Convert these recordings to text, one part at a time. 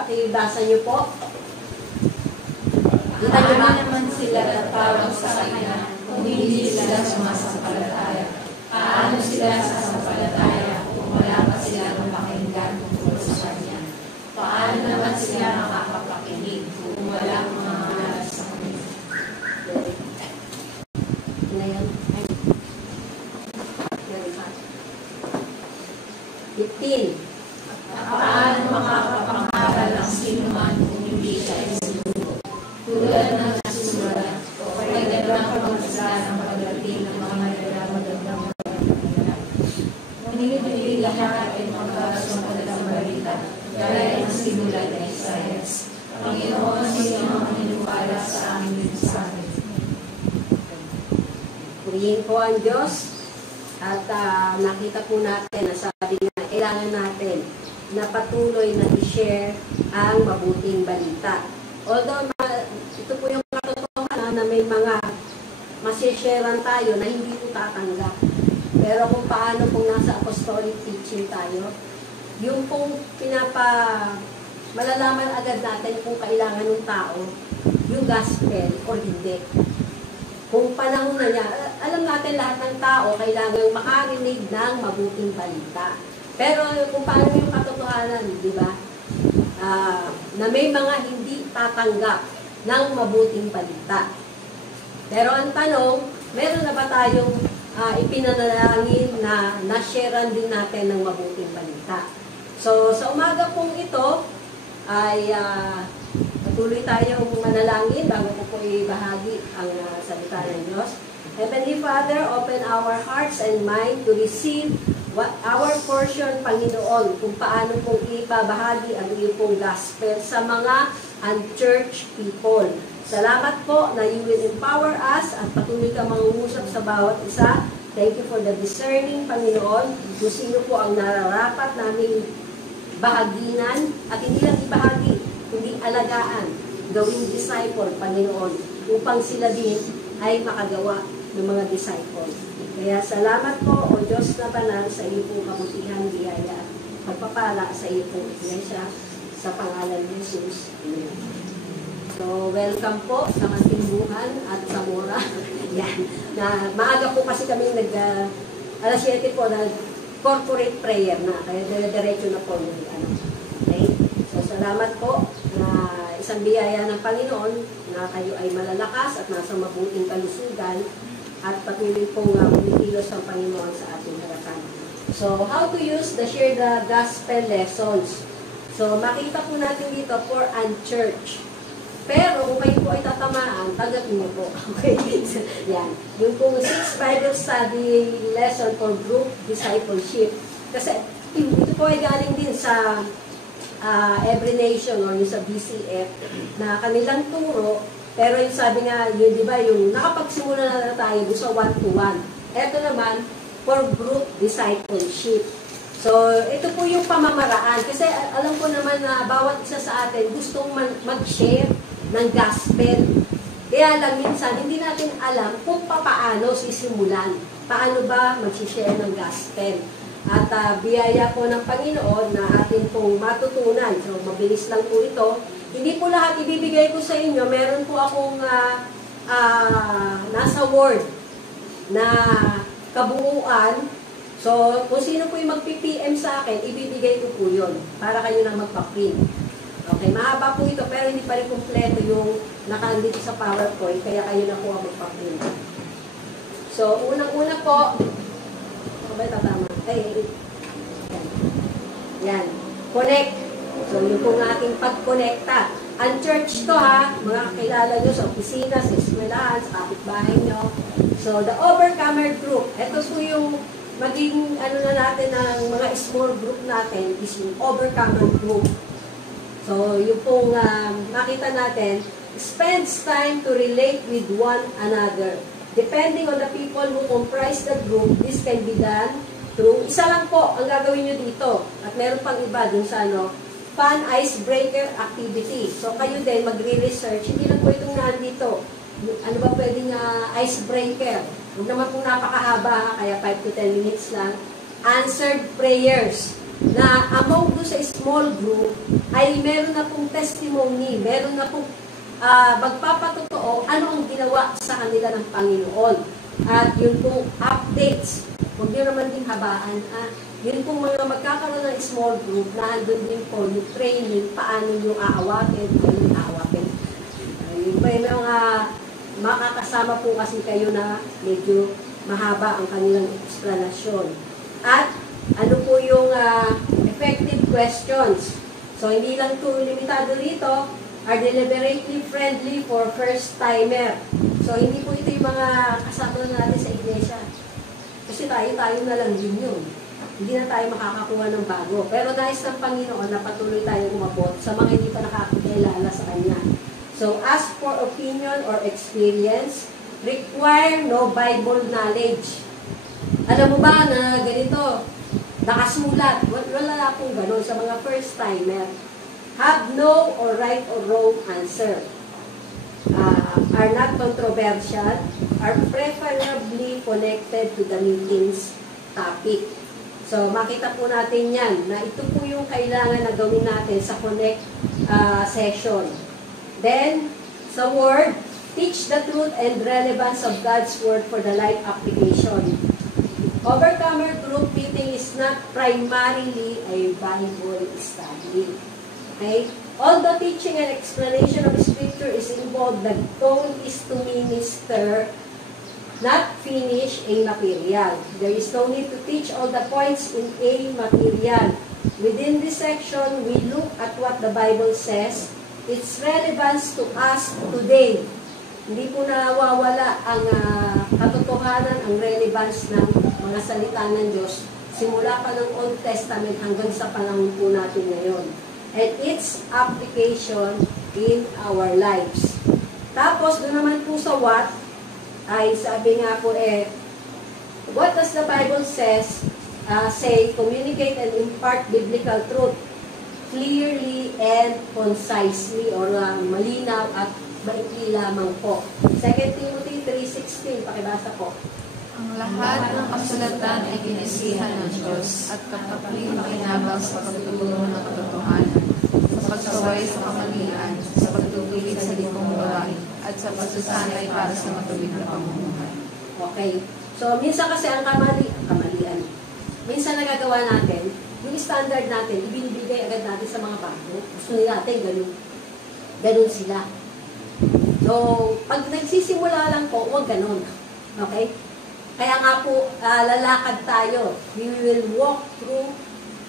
Pakibasa niyo po. Paano naman sila tatawag sa kanya kung hindi sila sumasampalataya? Paano sila sasampalataya kung wala pa silang pakinggan tungkol sa kanya? Paano naman sila makakapakinig kung walang mga ngaral sa kanya? Ngayon, 15. Paano makakapangaral ang sinuman kung hindi siya isinugo? Tulad ng nasusulat, o kay gandang pagmamasa ng pagdating ng mga magandang balita. Ngunit natin magkakasunod ang balita, gaya ng sinulat ng Isaias. Panginoon, sino ang maniwala sa aming mensahe? Purihin po ang Diyos. At nakita po natin na sabi nga, kailangan natin na patuloy na i-share ang mabuting balita. Although, ito po yung katotohanan na may mga masisharean tayo na hindi po tatanggap. Pero kung paano kung nasa apostolic teaching tayo, yung pong malalaman agad natin kung kailangan ng tao, yung gospel o hindi. Kung panahon na niya, alam natin lahat ng tao kailangan makarinig ng mabuting balita. Pero kung paano yung katotohanan, di ba? Na may mga hindi tatanggap ng mabuting balita. Pero ang tanong, meron na ba tayong ipinanalangin na na-sharean din natin ng mabuting balita? So, sa umaga pong ito, ay patuloy tayong manalangin bago ko po ibahagi ang salita ng Diyos. Heavenly Father, open our hearts and mind to receive what our portion, Panginoon, kung paano pong ibabahagi ang iyong pong gospel sa mga unchurched people. Salamat po na you will empower us at patuloy ka mangungusap sa bawat isa. Thank you for the discerning, Panginoon, kung sino po ang nararapat naming bahaginan at hindi lang ibahagi, kundi alagaan, gawing disciple, Panginoon, upang sila din ay makagawa ng mga disciple. Kaya salamat po, O Diyos na banal, sa iyo pong kabutihan, biyaya, pagpapala sa iyo pong iglesia, sa pangalan ni Jesus. Amen. So, welcome po sa Matimbuhan at sa Mora. Yan. Maaga po kasi kami alas 7 po, corporate prayer na, kaya diretso na po yung Okay? So, salamat po na isang biyaya ng Panginoon na kayo ay malalakas at nasa mabuting kalusugan at patuloy pong kumikilos ang Panginoon sa ating harapan. So, how to use the share the gospel lessons. So, makita po natin dito for unchurched. Pero kung kayo po ay tatamaan, tanggapin niyo po. Okay? Yan. Yung pong 6 Bible study lesson for group discipleship. Kasi ito po ay galing din sa Every Nation or yung sa BCF na kanilang turo. Pero yung sabi nga, yun, di ba, yung nakapagsimula na tayo sa one-to-one. Ito naman, for group discipleship. So, ito po yung pamamaraan. Kasi alam ko naman na bawat isa sa atin gustong mag-share ng gospel. Kaya lang minsan, hindi natin alam kung paano sisimulan. Paano ba mag-share ng gospel. At biyaya po ng Panginoon na atin pong matutunan. So, mabilis lang po ito. Hindi po lahat ibibigay ko sa inyo. Meron po akong nasa Word na kabuuan. So, kung sino po yung mag-PM sa akin, ibibigay ko po yun para kayo na magpa-print. Okay, mahaba po ito, pero hindi pa rin kumpleto yung naka-andito sa PowerPoint, kaya kayo na po ang magpa-print. So, unang-una po, ano ba tatama? Yan. Connect. So, yung pong ating pag-connecta. Unchurched to ha, mga kakilala nyo sa opisina, sa eskwelahan, sa kapitbahay nyo. So, the Overcomer Group. Ito po yung maging na natin ng mga small group natin is yung Overcomer Group. So, yung pong makita natin, spends time to relate with one another. Depending on the people who comprise the group, this can be done through, isa lang po ang gagawin nyo dito. At meron pang iba dun sa fun icebreaker activity. So, kayo din magre-research. Hindi lang po itong nandito. Ano ba pwedeng icebreaker? Huwag naman po napakahaba, kaya 5 to 10 minutes lang. Answered prayers. na among do sa small group ay meron na pong testimony, meron na pong magpapatotoo ano ang ginawa sa kanila ng Panginoon. At yun pong updates, huwag nyo naman din habaan, yun pong mga magkakaroon ng small group na andun din po yung training, paano nyo aawatin, paano nyo aawatin. May mga makakasama po kasi kayo na medyo mahaba ang kanilang explanation. At ano po yung effective questions. So, hindi lang ito limitado rito, are deliberately friendly for first-timer. So, hindi po ito yung mga kasama natin sa iglesia. Kasi tayo na lang din yun. Hindi na tayo makakakuha ng bago. Pero nais ng Panginoon na patuloy tayo umabot sa mga hindi pa nakakilala sa Kanya. So, ask for opinion or experience. Require no Bible knowledge. Alam mo ba na ganito, nakasulat, wala pong gano'n sa mga first-timer. Have no or right or wrong answer. Are not controversial, are preferably connected to the meeting's topic. So, makita po natin yan, na ito po yung kailangan na gawin natin sa connect session. Then, sa word, teach the truth and relevance of God's word for the life application. Overcomer group meeting is not primarily a Bible study. Okay? Although teaching and explanation of Scripture is involved, the goal is to minister, not finish a material. There is no need to teach all the points in a material. Within this section, we look at what the Bible says, its relevance to us today. Hindi po nawawala ang katotohanan, ang relevance ng mga salita ng Diyos simula pa ng Old Testament hanggang sa panahon po natin ngayon. And its application in our lives. Tapos, doon naman po sa what, ay sabi nga po what does the Bible say, communicate and impart biblical truth clearly and concisely, or malinaw at maikli lamang po. 2 Timothy 3:16, pakibasa po. Ang lahat ng kasulatan ay kinisihan ng Diyos at kapatid makinabang sa pagtuturo ng katotohanan, sa pagsaway sa kamalian, sa pagtutulid sa likong gawain, at sa pagsasanay para sa matuwid na pamumuhay. Okay. So, minsan kasi ang kamalian, minsan nagagawa natin, yung standard natin, ibinibigay agad natin sa mga bago. Gusto nila natin, ganun sila. So, pag nagsisimula lang po, huwag ganun. Okay? Kaya nga po, lalakad tayo. We will walk through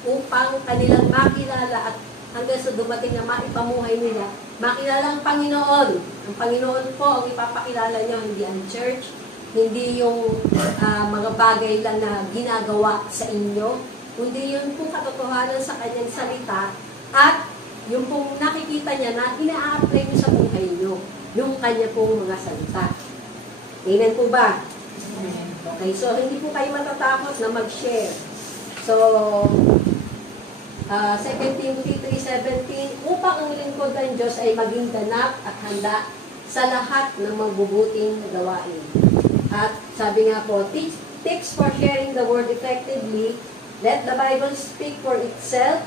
upang kanilang makilala at hanggang sa dumating na maipamuhay nila, makilala ang Panginoon. Ang Panginoon po ang ipapakilala nyo, hindi ang church, hindi yung mga bagay lang na ginagawa sa inyo, kundi yun pong katotohanan sa kanyang salita at yung pong nakikita niya na ina-apply nyo sa buhay nyo, yung kanya pong mga salita. Amen po ba? Okay, so hindi po kayo matatakot na mag-share. So, 2 Timothy 3:17, upang ang lingkod ng Diyos ay maging ganap at handa sa lahat ng mabubuting gawain. At sabi nga po, tips for sharing the word effectively, let the Bible speak for itself,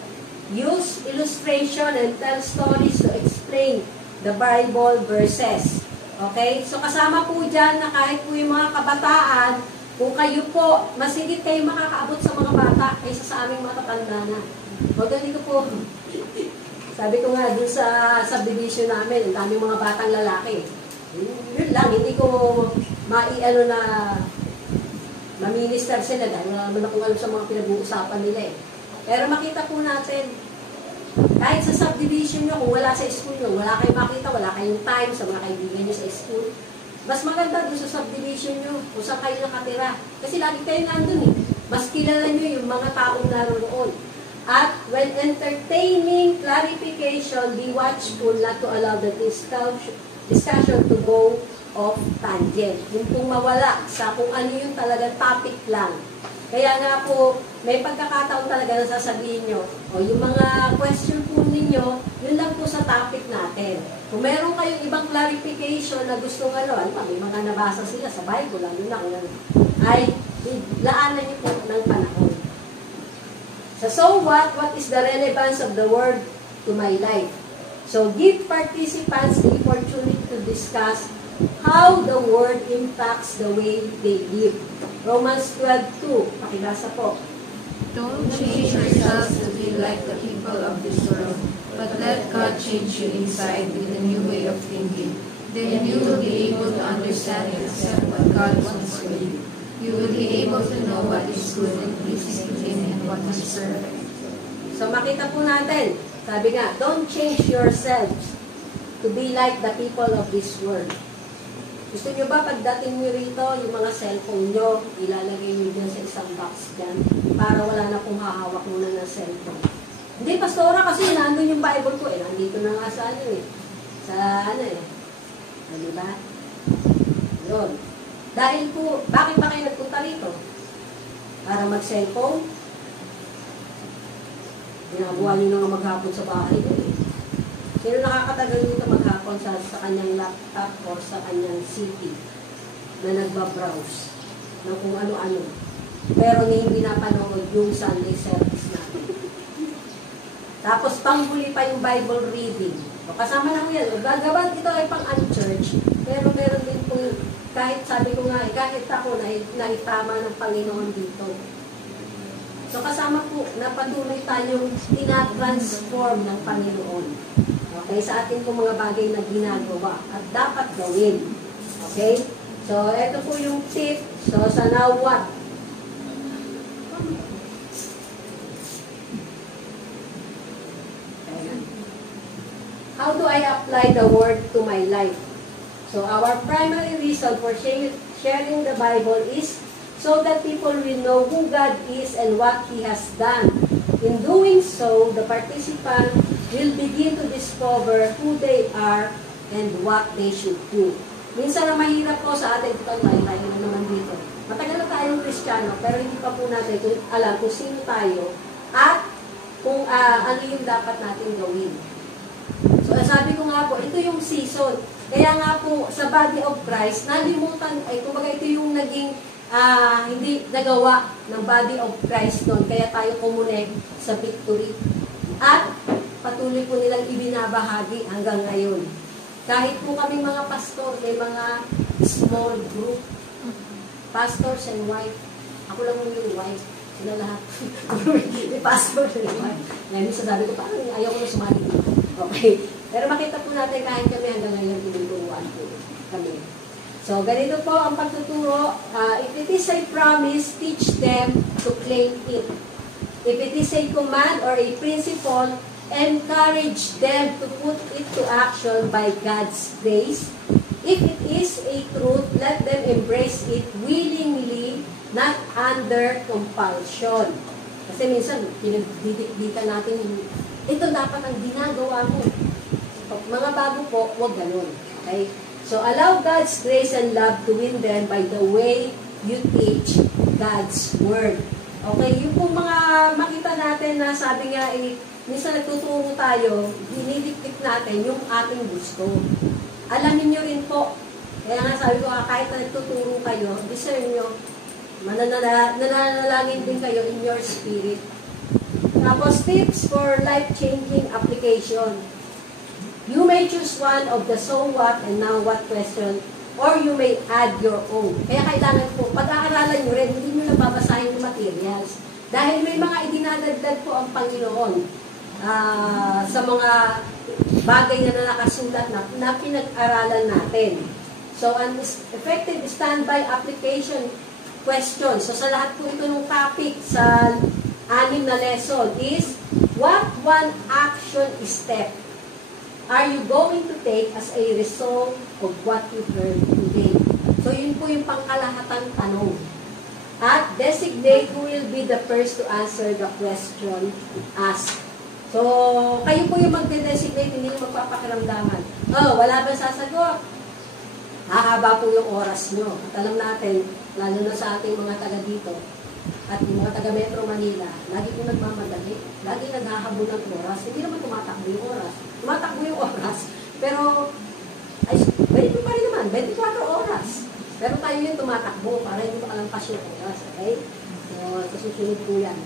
use illustration and tell stories to explain the Bible verses. Okay? So, kasama po dyan na kahit po yung mga kabataan, kung kayo po, mas higit kayo makakaabot sa mga bata kaysa sa aming matatanda na. O, ganito po. Sabi ko nga, dun sa subdivision namin, ang daming mga batang lalaki. Yun lang, hindi ko maiano na maminister sila dahil wala naman akong alam sa mga pinag-uusapan nila eh. Pero makita po natin, kahit sa subdivision nyo, kung wala sa school nyo, wala kayong makita, wala kayong time sa mga kaibigan nyo sa school, mas maganda doon sa subdivision nyo, kung saan kayo nakatira. Kasi lagi kayo nandun eh. Mas kilala nyo yung mga taong naroon. At when entertaining clarification, be watchful not to allow the discussion to go off tangent. Yung pong mawala sa kung ano yung talagang topic lang. Kaya nga po, may pagkakataon talaga na sasabihin nyo, o yung mga question po ninyo, yun lang po sa topic natin. Kung meron kayong ibang clarification na gusto ano, may mga nabasa sila sa Bible, lalo na kung ay laanan nyo po ng panahon. So what is the relevance of the word to my life? So give participants the opportunity to discuss how the word impacts the way they live. Romans 12:2. Pakibasa po. Don't change yourselves to be like the people of this world, but let God change you inside with a new way of thinking. Then you will be able to understand and accept what God wants for you. You will be able to know what is good and pleasing to Him and what is perfect. So makita po natin, sabi nga, don't change yourselves to be like the people of this world. Gusto nyo ba pagdating nyo rito, yung mga cellphone nyo, ilalagay nyo dyan sa isang box dyan para wala na pong hahawak muna ng cellphone? Hindi, pastora, kasi nandun yung Bible ko. Nandito na nga sa ano eh. Sa ano eh. Diba? Yun. Dahil po, bakit ba kayo nagpunta rito? Para mag-cellphone? Ginagawa nyo nga maghapon sa bahay nyo eh. Sino nakakatagal dito maghapon sa kanyang laptop o sa kanyang CD na nagbabrowse ng kung ano-ano. Pero hindi napanood yung Sunday service natin. Tapos panghuli pa yung Bible reading. O, kasama lang yan. Gagawin ito ay pang unchurch. Pero meron din po, kahit sabi ko nga, kahit ako naitama ng Panginoon dito. So kasama po, napatuloy tayong tina-transform ng Panginoon. Okay, sa atin po mga bagay na ginagawa at dapat gawin. Okay? So, ito po yung tip. So, sa now what? How do I apply the word to my life? So, our primary reason for sharing the Bible is so that people will know who God is and what He has done. In doing so, the participant will begin to discover who they are and what they should do. Minsan na mahirap po sa atin, ito tayo na naman dito. Matagal na tayong Kristiyano, pero hindi pa po natin alam kung sino tayo at kung ano yung dapat natin gawin. So, sabi ko nga po, ito yung season. Kaya nga po, sa body of Christ, nalimutan, kumbaga ito yung naging hindi nagawa ng body of Christ doon. Kaya tayo kumonect sa victory. At patuloy po nilang ibinabahagi hanggang ngayon. Kahit po kami mga pastor, may mga small group. Pastors and wife. Ako lang yung wife. Sila lahat. May pastor and wife. Ngayon, sabi ko, parang ayaw ko na sumali dito. Okay. Pero makita po natin kahit kami hanggang ngayon tinuturuan po kami. So, ganito po ang pagtuturo. If it is a promise, teach them to claim it. If it is a command or a principle, encourage them to put it to action by God's grace. If it is a truth, let them embrace it willingly, not under compulsion. Kasi minsan, pinagdidikdikan natin ito dapat ang ginagawa mo. Mga bago po, huwag ganun. Okay? So, allow God's grace and love to win them by the way you teach God's Word. Okay? Yung pong mga makita natin na sabi nga, minsan nagtuturo tayo, dinidiktik natin yung ating gusto. Alamin nyo rin po. Kaya nga sabi ko, kahit na nagtuturo kayo, discern nyo, nananalangin din kayo in your spirit. Tapos, tips for life-changing application. You may choose one of the so what and now what question, or you may add your own. Kaya kailangan po, pag-aaralan nyo rin, hindi nyo nababasahin yung materials. Dahil may mga idinadagdag po ang Panginoon sa mga bagay na nakasulat na pinag-aralan natin. So, an effective standby application question. So, sa lahat po ito ng topic sa 6 na lesson is, what one action step are you going to take as a result of what you heard today? So, yun po yung pangkalahatang tanong. At designate who will be the first to answer the question asked. So, kayo po yung magde-designate, hindi yung magpapakiramdaman. Oh, wala bang sasagot? Hahaba po yung oras nyo. At alam natin, lalo na sa ating mga taga dito, at yung mga taga Metro Manila, lagi po nagmamadali, lagi naghahabol ng oras. Hindi naman tumatakbo yung oras. Tumatakbo yung oras, pero, ay, 20 pa rin naman, 24 oras. Pero tayo yung tumatakbo para hindi makalampas yung oras, okay? So, susunod po yan.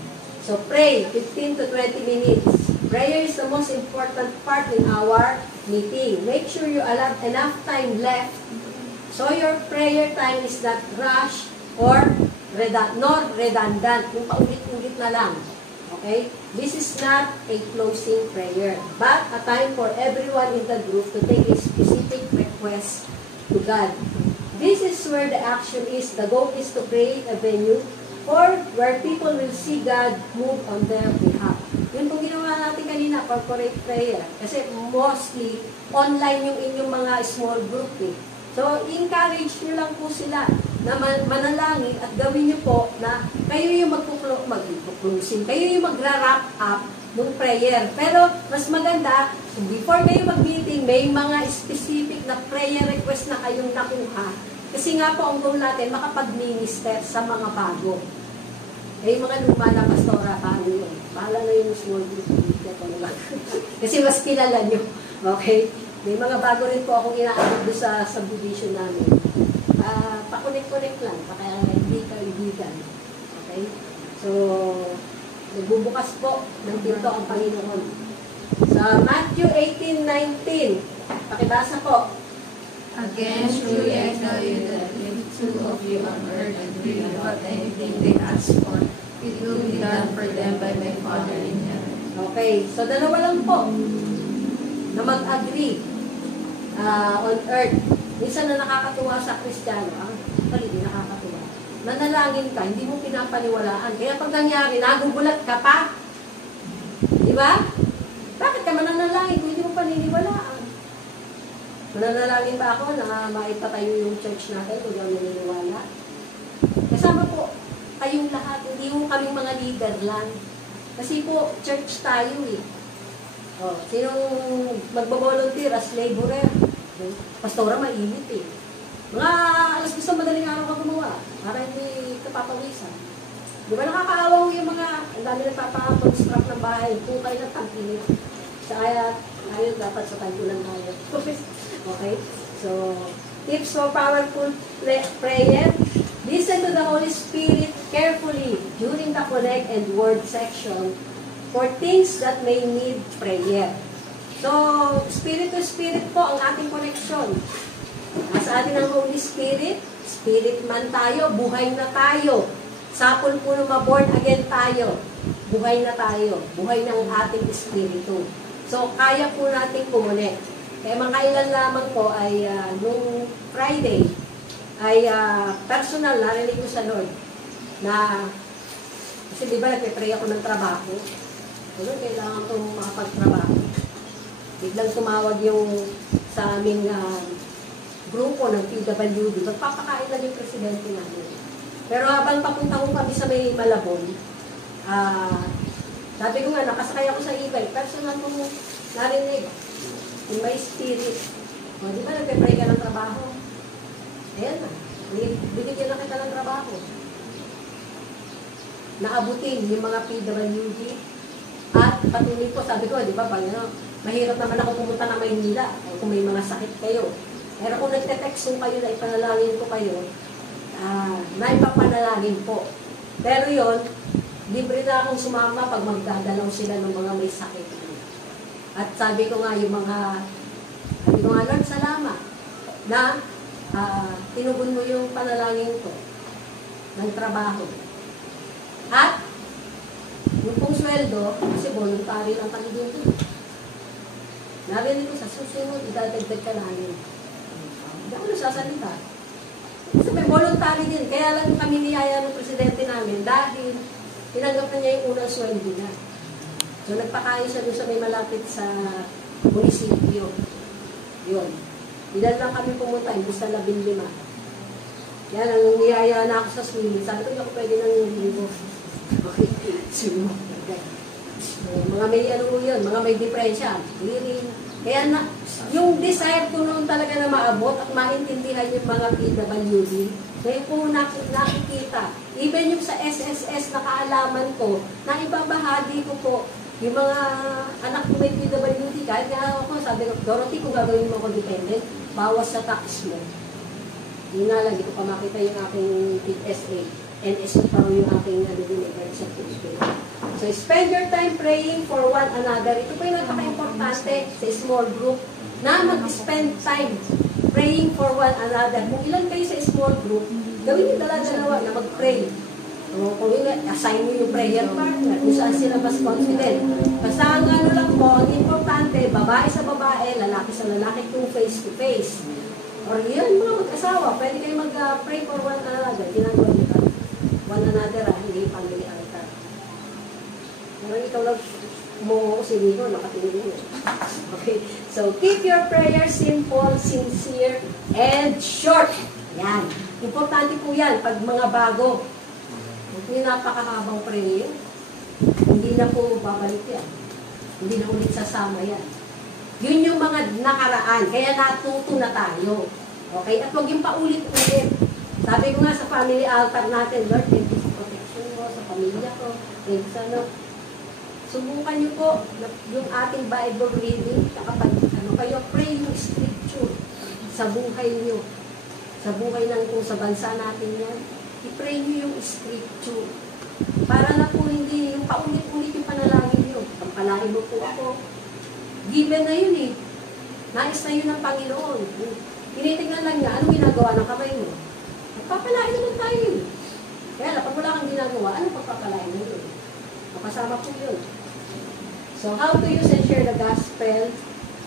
So pray 15 to 20 minutes. Prayer is the most important part in our meeting. Make sure you allow enough time left so your prayer time is not rushed or redundant. Yung paulit-ulit na lang. Okay? This is not a closing prayer, but a time for everyone in the group to take a specific request to God. This is where the action is. The goal is to create a venue for where people will see God move on their behalf. Yun pong ginawa natin kanina, corporate prayer. Kasi mostly, online yung inyong mga small group eh. So, encourage nyo lang po sila na manalangin at gawin nyo po na kayo yung mag-closing, kayo yung magra-wrap up ng prayer. Pero, mas maganda, before kayo mag-meeting, may mga specific na prayer request na kayong nakuha. Kasi nga po, ang goal natin, makapag-minister sa mga bago. Eh, yung mga luma na pastora, paano yun? Bahala na yung small group. Kasi mas kilala nyo. Okay? May mga bago rin po akong inaabot doon sa subdivision namin. Pa-connect-connect lang. Kaya hindi kaibigan. Okay? So, nagbubukas po ng pinto ang Panginoon. Sa Matthew 18:19, pakibasa po. Again, truly I tell you that if two of you on earth agree about anything they ask for, it will be done for them by my Father in heaven. Okay, so dalawa lang po na mag-agree on earth. Minsan na nakakatuwa sa Kristiyano, hindi nakakatuwa. Manalangin ka, hindi mo pinapaniwalaan. Kaya pag nangyari, nagugulat ka pa. Di ba? Bakit ka mananalangin kung hindi mo paniniwalaan? Mananalangin ba ako na maipatayo yung church natin kung hindi naniniwala? Kasama po kayong lahat, hindi mo kaming mga leader lang. Kasi po, church tayo eh. Oh, sinong magbabolunteer as laborer? Pastora, mainit eh. Mga alas gusto madaling araw ka gumawa para hindi kapapawisan. Di ba nakakaawa mo yung mga, ang dami nagpapakonstruct ng bahay, kukay na tag-init. Kaya tayo dapat sa tagpulan tayo. Okay? So, tips for powerful prayer. Listen to the Holy Spirit carefully during the connect and word section for things that may need prayer. So, spirit to spirit po ang ating connection. Nasa atin ang Holy Spirit, spirit man tayo, buhay na tayo. Sapol po na born again tayo. Buhay na tayo. Buhay ng ating espiritu. So, kaya po natin kumonek. Kaya mga ilan lamang po ay nung Friday ay personal narinig ko sa Lord na kasi di ba nagpe-pray ako ng trabaho. So, kailangan kong makapagtrabaho. Biglang tumawag yung sa aming grupo ng PWD. Magpapakain lang yung presidente namin. Pero habang papunta ko kami sa may Malabon, sabi ko nga, nakasakay ako sa e-bike, personal kong narinig. In my spirit. O, di ba nagpe-pray ka ng trabaho? Ayan na. Binigyan na kita ng trabaho. Naabutin yung mga PWD. At patuloy po, sabi ko, di ba, mahirap naman ako pumunta na Maynila kung may mga sakit kayo. Pero kung nagte-text kayo na ipanalangin ko kayo, naipapanalangin po. Pero yon libre na akong sumama pag magdadalaw sila ng mga may sakit. At sabi ko nga Lord, salamat na tinugon mo yung panalangin ko ng trabaho. At yung pong sweldo, kasi voluntary lang kami dito. Narinig ko sa susunod, idadagdag ka namin. Hindi ako nasasalita. Kasi may voluntary din. Kaya lang kami niyaya ng presidente namin dahil tinanggap na niya yung unang sweldo niya. So, nagpakain siya doon sa may malapit sa munisipyo. Yun. Ilan lang kami pumunta, hindi sa 15. Yan, ang niyaya na ako sa swimming. Sabi ko, hindi ako pwede nang libo. Okay. So, mga may yun, mga may depression. Kaya na, yung desire ko noon talaga na maabot at maintindihan yung mga PWD, kaya po nakikita. Even yung sa SSS na kaalaman ko, na ibabahagi ko po yung mga anak ko may PWD, kahit nga ako, sabi ko, Dorothy, kung gagawin mo ako dependent, bawas sa tax mo. Yun na lang, hindi ko pa makita yung aking PSA. NSO pa yung aking certificate. So, spend your time praying for one another. Ito po yung napaka-importante sa small group na mag-spend time praying for one another. Kung ilan kayo sa small group, gawin yung dala-dalawa na mag-pray. So, kung assign mo yung prayer partner, kung saan sila mas confident. Basta ang ano lang po, ang importante, babae sa babae, lalaki sa lalaki kung face-to-face. Or yun, mga mag-asawa, pwede kayo mag-pray for one another. Ginagawa nyo ba? One another, hindi family altar. Pero ikaw lang mo sinino, nakatingin mo. Okay? So, keep your prayers simple, sincere, and short. Yan. Importante po yan pag mga bago. Yung napakahabang prayer, hindi na po babalik yan. Hindi na ulit sasama yan. Yun yung mga nakaraan. Kaya natuto na tayo. Okay? At huwag yung paulit-ulit. Sabi ko nga sa family altar natin, Lord, thank you sa protection mo, sa pamilya ko, thank you sa ano. Subukan niyo po yung ating Bible reading, kapag kayo, pray yung scripture sa buhay niyo. Sa buhay ng kung sa bansa natin yan, i-pray niyo yung scripture. Para na po hindi yung paulit-ulit yung panalangin niyo. Pampalain mo po ako. Given na yun eh. Nais na yun ng Panginoon. Tinitingnan lang niya, anong ginagawa ng kamay mo? Papalain naman tayo yun. Kaya kapag wala kang ginagawa, anong pagpapalain mo yun? Makasama po yun. So, how to use and share the gospel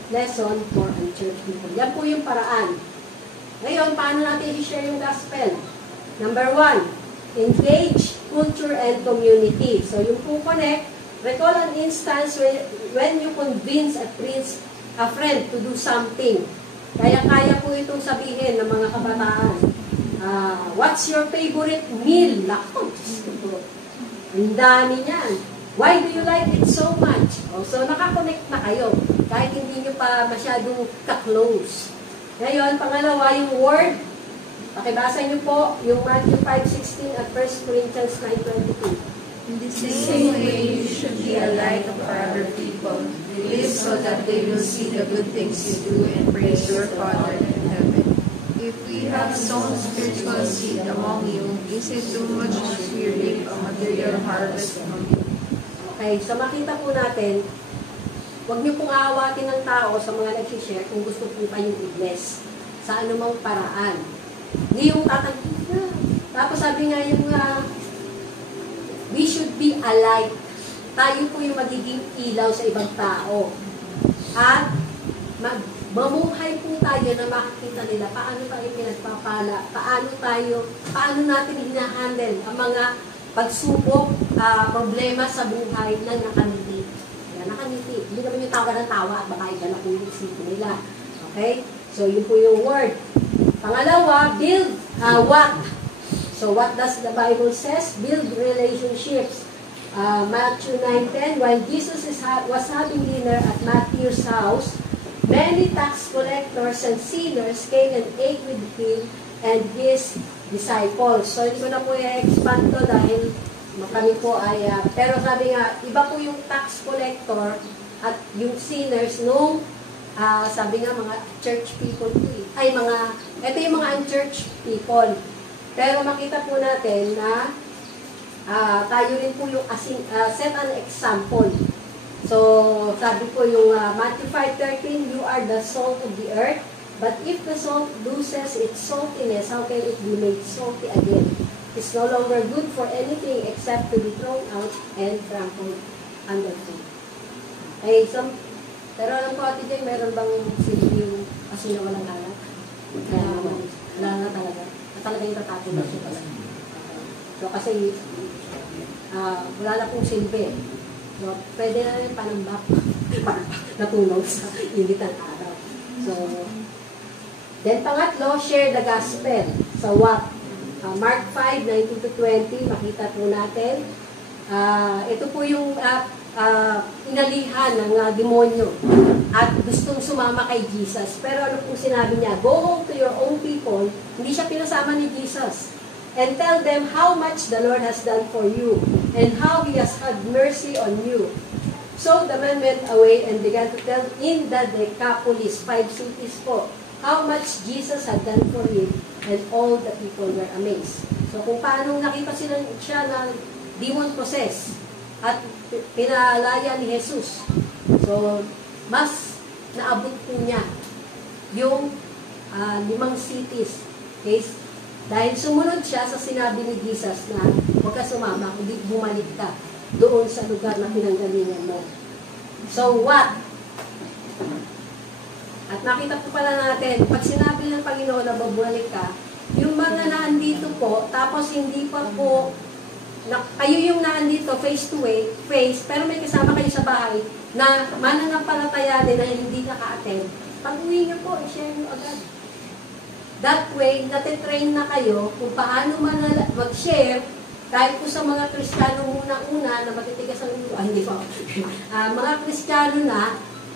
lesson for unchurched people. Yan po yung paraan. Ngayon, paano natin i-share yung gospel? Number 1, engage culture and community. So, yung po connect, recall an instance when you convince a friend to do something. Kaya po itong sabihin ng mga kabataan. What's your favorite meal? Lako, ang dami niyan. Why do you like it so much? So, nakakonect na kayo. Kahit hindi nyo pa masyadong ka-close. Ngayon, pangalawa, yung word. Pakibasa nyo po yung Matthew 5:16 at 1 Corinthians 9:22. In the same way, you should be a light for other people. Live so that they will see the good things you do and praise your Father in heaven. If we have sown spiritual seed among you, is it too much if we reap a material harvest from you? Okay, so makita po natin, huwag niyo pong aawatin ng tao sa mga nag-share kung gusto po kayong i-bless sa anumang paraan. Hindi yung tatagin na. Tapos sabi nga yung we should be a light. Tayo po yung magiging ilaw sa ibang tao. At mamuhay po tayo na makikita nila paano tayo pinagpapala, paano natin hinahandle ang mga pagsubok, problema sa buhay na nakamiti. Yan, nakamiti. Hindi naman yung tawa ng tawa at baka iba na po yung isipin nila. Okay? So, yun po yung word. Pangalawa, build what? So, what does the Bible says? Build relationships. Matthew 9:10, while Jesus was having dinner at Matthew's house, many tax collectors and sinners came and ate with him and his disciples. So, hindi ko na po i-expand to dahil kami po ay, pero sabi nga, iba po yung tax collector at yung sinners nung, sabi nga, mga church people po eh. Ito yung mga unchurched people. Pero makita po natin na tayo rin po yung set an example. So, sabi po yung Matthew 5:13, you are the salt of the earth. But if the salt loses its saltiness, how can it be made salty again? It's no longer good for anything except to be thrown out and trampled underfoot. Okay, so, pero alam ko Ate Jay, meron bang silbi yung kasi na walang alat? Wala na talaga. Talaga yung tatapos na siya talaga. So, kasi wala na pong silbi. So, pwede na rin panambak natunog sa init ng araw. So, then pangatlo, share the gospel. So what? Mark 5:19-20, makita po natin. Ito po yung inalihan ng demonyo at gustong sumama kay Jesus. Pero ano pong sinabi niya? Go home to your own people. Hindi siya pinasama ni Jesus. And tell them how much the Lord has done for you and how He has had mercy on you. So the man went away and began to tell in the Decapolis, 5 cities po, how much Jesus had done for him, and all the people were amazed. So kung paano nakita siya na demon possessed, at pinalaya ni Jesus. So, mas naabot po niya yung 5 cities. Okay? Dahil sumunod siya sa sinabi ni Jesus na huwag ka sumama, kundi bumalik ka doon sa lugar na pinanggalingan mo. So what? At nakita po pala natin, pag sinabi ng Panginoon na babalik ka, yung mga naandito po, tapos hindi pa po, kayo yung naandito face to face, pero may kasama kayo sa bahay na mananampalataya din na hindi naka-attend. Pag uwi niyo po, i-share niyo agad. That way, natitrain na kayo kung paano mag-share kahit po sa mga Kristiyano muna-una na matitigas ang ulo. Hindi po. Mga Kristiyano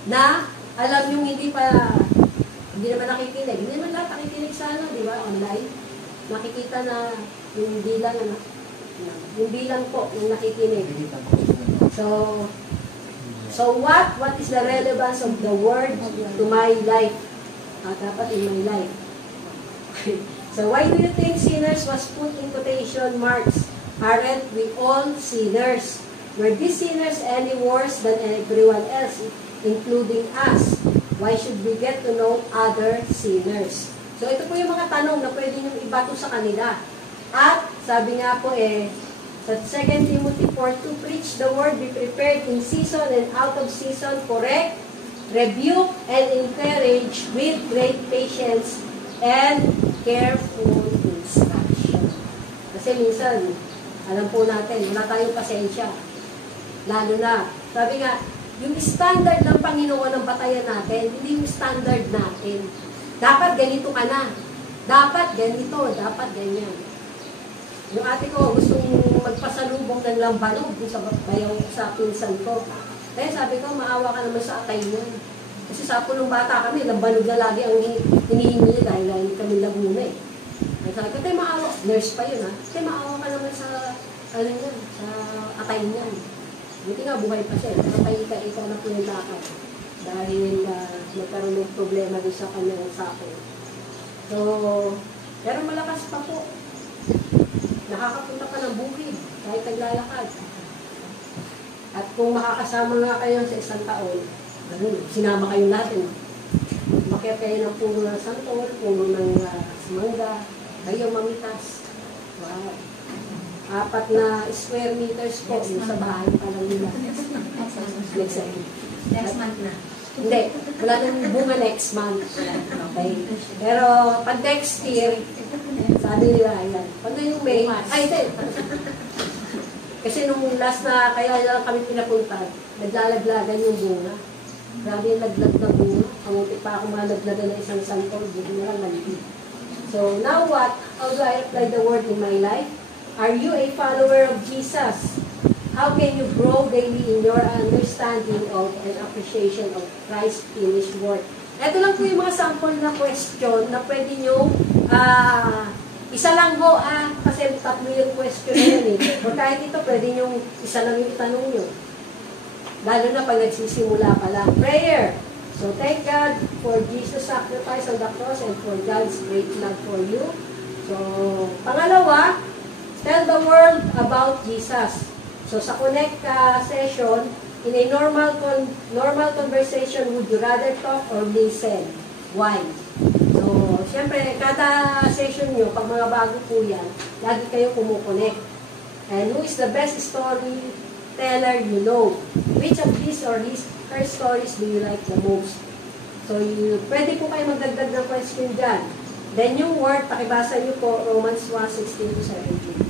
na alam yung hindi naman nakikinig. Hindi naman lahat nakikinig sa di ba? Online. Nakikita na yung bilang, yung bilang po yung nakikinig. So what is the relevance of the word to my life? Dapat in my life. So why do you think sinners was put in quotation marks? Aren't we all sinners? Were these sinners any worse than everyone else, including us? Why should we get to know other sinners? So ito po yung mga tanong na pwede nyo ibato sa kanila. At sabi nga po sa 2 Timothy 4:2, preach the word, be prepared in season and out of season, correct, rebuke, and encourage with great patience and careful instruction. Kasi minsan, alam po natin, wala tayong pasensya. Lalo na, sabi nga, yung standard ng Panginoon ang batayan natin, hindi yung standard natin. Dapat ganito ka na. Dapat ganito, dapat ganyan. Yung ate ko, gustong magpasalubong ng lambanog sa bayaw sa pinsan ko. Kaya sabi ko, maawa ka naman sa atay niya. Kasi sa pulong bata kami, lambanog na lagi ang hinihingi niya dahil kami Laguna eh. Kaya sabi ko, tayo maawa. Nurse pa yun ha. Tayo maawa ka naman sa, sa atay niya. Buti nga, buhay pa siya. Kapay-ika na po yung lakad. Dahil nagkaroon ng problema din sa kanyang sako. So, pero malakas pa po. Nakakapunta ka ng bukid, kahit naglalakad. At kung makakasama nga kayo sa isang taon, sinama kayo natin. Makiat kayo ng puno ng santol, puno ng mangga, kayo mamitas. Wow. 4 na square meters po sa bahay pa lang nila. Next month na. Hindi, wala nang bunga next month. Okay. Pero pag next year, sabi nila, ayan. Pag yung May, hindi. Kasi nung last na kaya lang kami pinapunta, naglalaglagan yung bunga. Grabe yung laglag na bunga. Kamuti pa ako malaglagan ng isang santol, buti na lang nalipid. So, now what? How do I apply the word in my life? Are you a follower of Jesus? How can you grow daily in your understanding of and appreciation of Christ's finished work? Ito lang po yung mga sample na question na pwede nyo, isa lang ho, kasi 3 yung question na yun eh. O kahit ito, pwede nyo, isa lang yung itanong nyo. Lalo na pag nagsisimula pa lang. Prayer. So, thank God for Jesus' sacrifice on the cross and for God's great love for you. So, pangalawa, tell the world about Jesus. So, sa Connect session, in a normal conversation, would you rather talk or listen? Why? So, siyempre, kada session nyo, pag mga bago po yan, lagi kayo kumukonect. And who is the best storyteller you know? Which of his or her stories do you like the most? So, pwede po kayo magdagdag ng question dyan. Then yung word, pakibasa nyo po, Romans 1:16-17.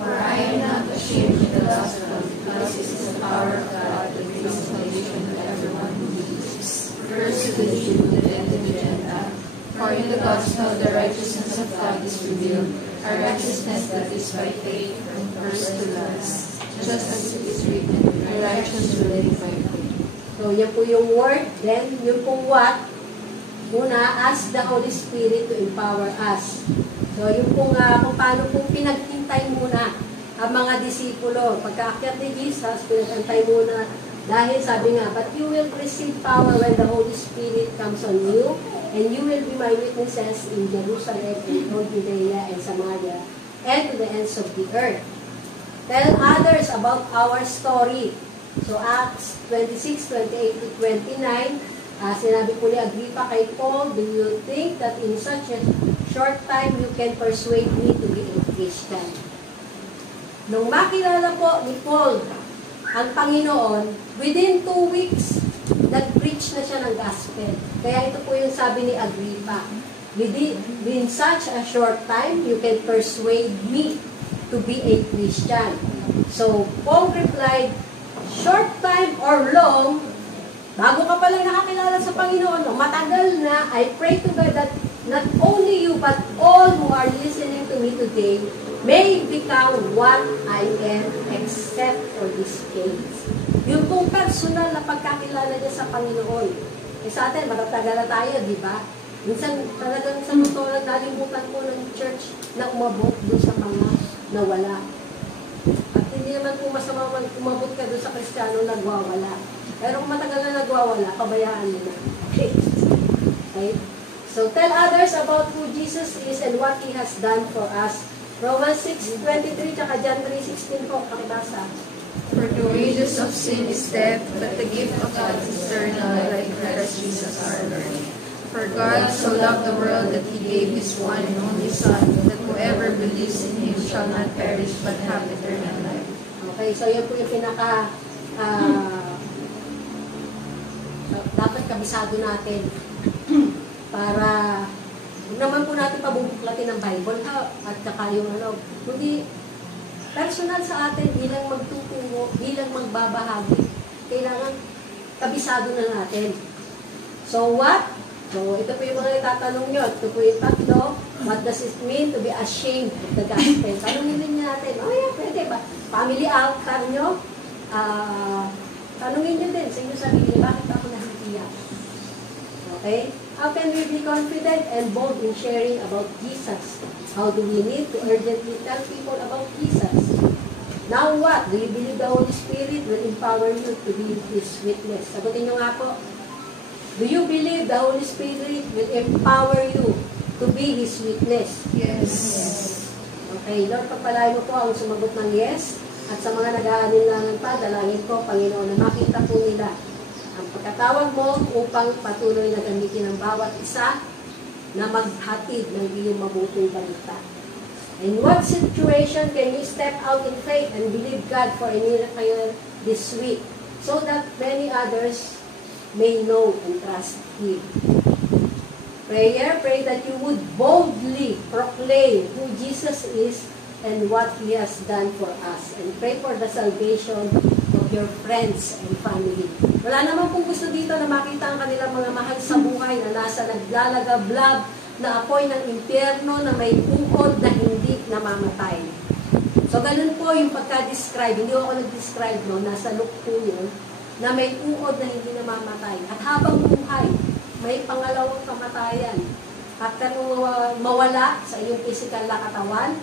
For I am not ashamed of the gospel, because it is the power of God that brings salvation to everyone who believes, first to the Jew, then to the Gentile. For in the gospel the righteousness of God is revealed, a righteousness that is by faith from first to last, just as it is written, the righteous will live by faith. So, yan po yung word. Then, yung pong what? Una, ask the Holy Spirit to empower us. So, yung pong kung paano pong pinaghintay muna ang mga disipulo. Pagkaakyat ni Jesus, pinaghintay muna. Dahil sabi nga, but you will receive power when the Holy Spirit comes on you, and you will be my witnesses in Jerusalem, in all Judea and Samaria, and to the ends of the earth. Tell others about our story. So Acts 26:28 to 29, sinabi po ni Agrippa kay Paul, do you think that in such a short time you can persuade me to be a Christian? Nung makilala po ni Paul ang Panginoon, within 2 weeks, nag-preach na siya ng gospel. Kaya ito po yung sabi ni Agrippa, within such a short time, you can persuade me to be a Christian. So, Paul replied, short time or long, bago ka palang nakakilala sa Panginoon, matagal na, I pray to God that not only you, but all who are listening to me today may become what I am except for this case. Yung pong personal na pagkakilala niya sa Panginoon. Sa atin, matatagal na tayo, di ba? Minsan, talagang sa totoo lang, nalimutan ko ng church na umabot doon sa mga nawala. At hindi naman po masama umabot ka doon sa Kristiyano nagwawala. Pero kung matagal na nagwawala, pabayaan mo na. Okay? So, tell others about who Jesus is and what He has done for us. Romans 6:23, tsaka John 3:16 po, pakibasa. For the wages of sin is death, but the gift of God is eternal life in Christ Jesus our Lord. For God so loved the world that He gave His one and only Son, that whoever believes in Him shall not perish but have eternal life. Okay, so yun po yung pinaka dapat kabisado natin para huwag naman po natin pabubuklatin ng Bible at saka yung kundi personal sa atin bilang magtutungo, bilang magbabahagi, kailangan kabisado na natin. So what? So ito po yung mga itatanong nyo. Ito po yung tatlo. What does it mean to be ashamed of the gospel? Tanungin din natin. Yeah, pwede ba? Family altar nyo? Tanungin nyo din sa inyo sarili, bakit ako nahihiyak? Okay? How can we be confident and bold in sharing about Jesus? How do we need to urgently tell people about Jesus? Now what? Do you believe the Holy Spirit will empower you to be His witness? Sagutin nyo nga po. Do you believe the Holy Spirit will empower you to be His witness? Yes. Okay, Lord, pagpalain mo po ang sumagot ng yes. At sa mga nag-aalinlangan pa, dalangin ko, Panginoon, na makita po nila ang pagkatawag mo upang patuloy na gamitin ang bawat isa na maghatid ng iyong mabuting balita. In what situation can you step out in faith and believe God for a miracle this week so that many others may know and trust Him? Prayer, pray that you would boldly proclaim who Jesus is and what He has done for us. And pray for the salvation of your friends and family. Wala naman kung gusto dito na makita ang kanilang mga mahal sa buhay na nasa naglalagablab na apoy ng impyerno na may bukod na hindi namamatay. So, ganun po yung pagka-describe. Hindi ako nag-describe, no? Nasa Luke po yun, na may uod na hindi namamatay. At habang buhay, may pangalawang kamatayan. After mawala sa iyong physical na katawan,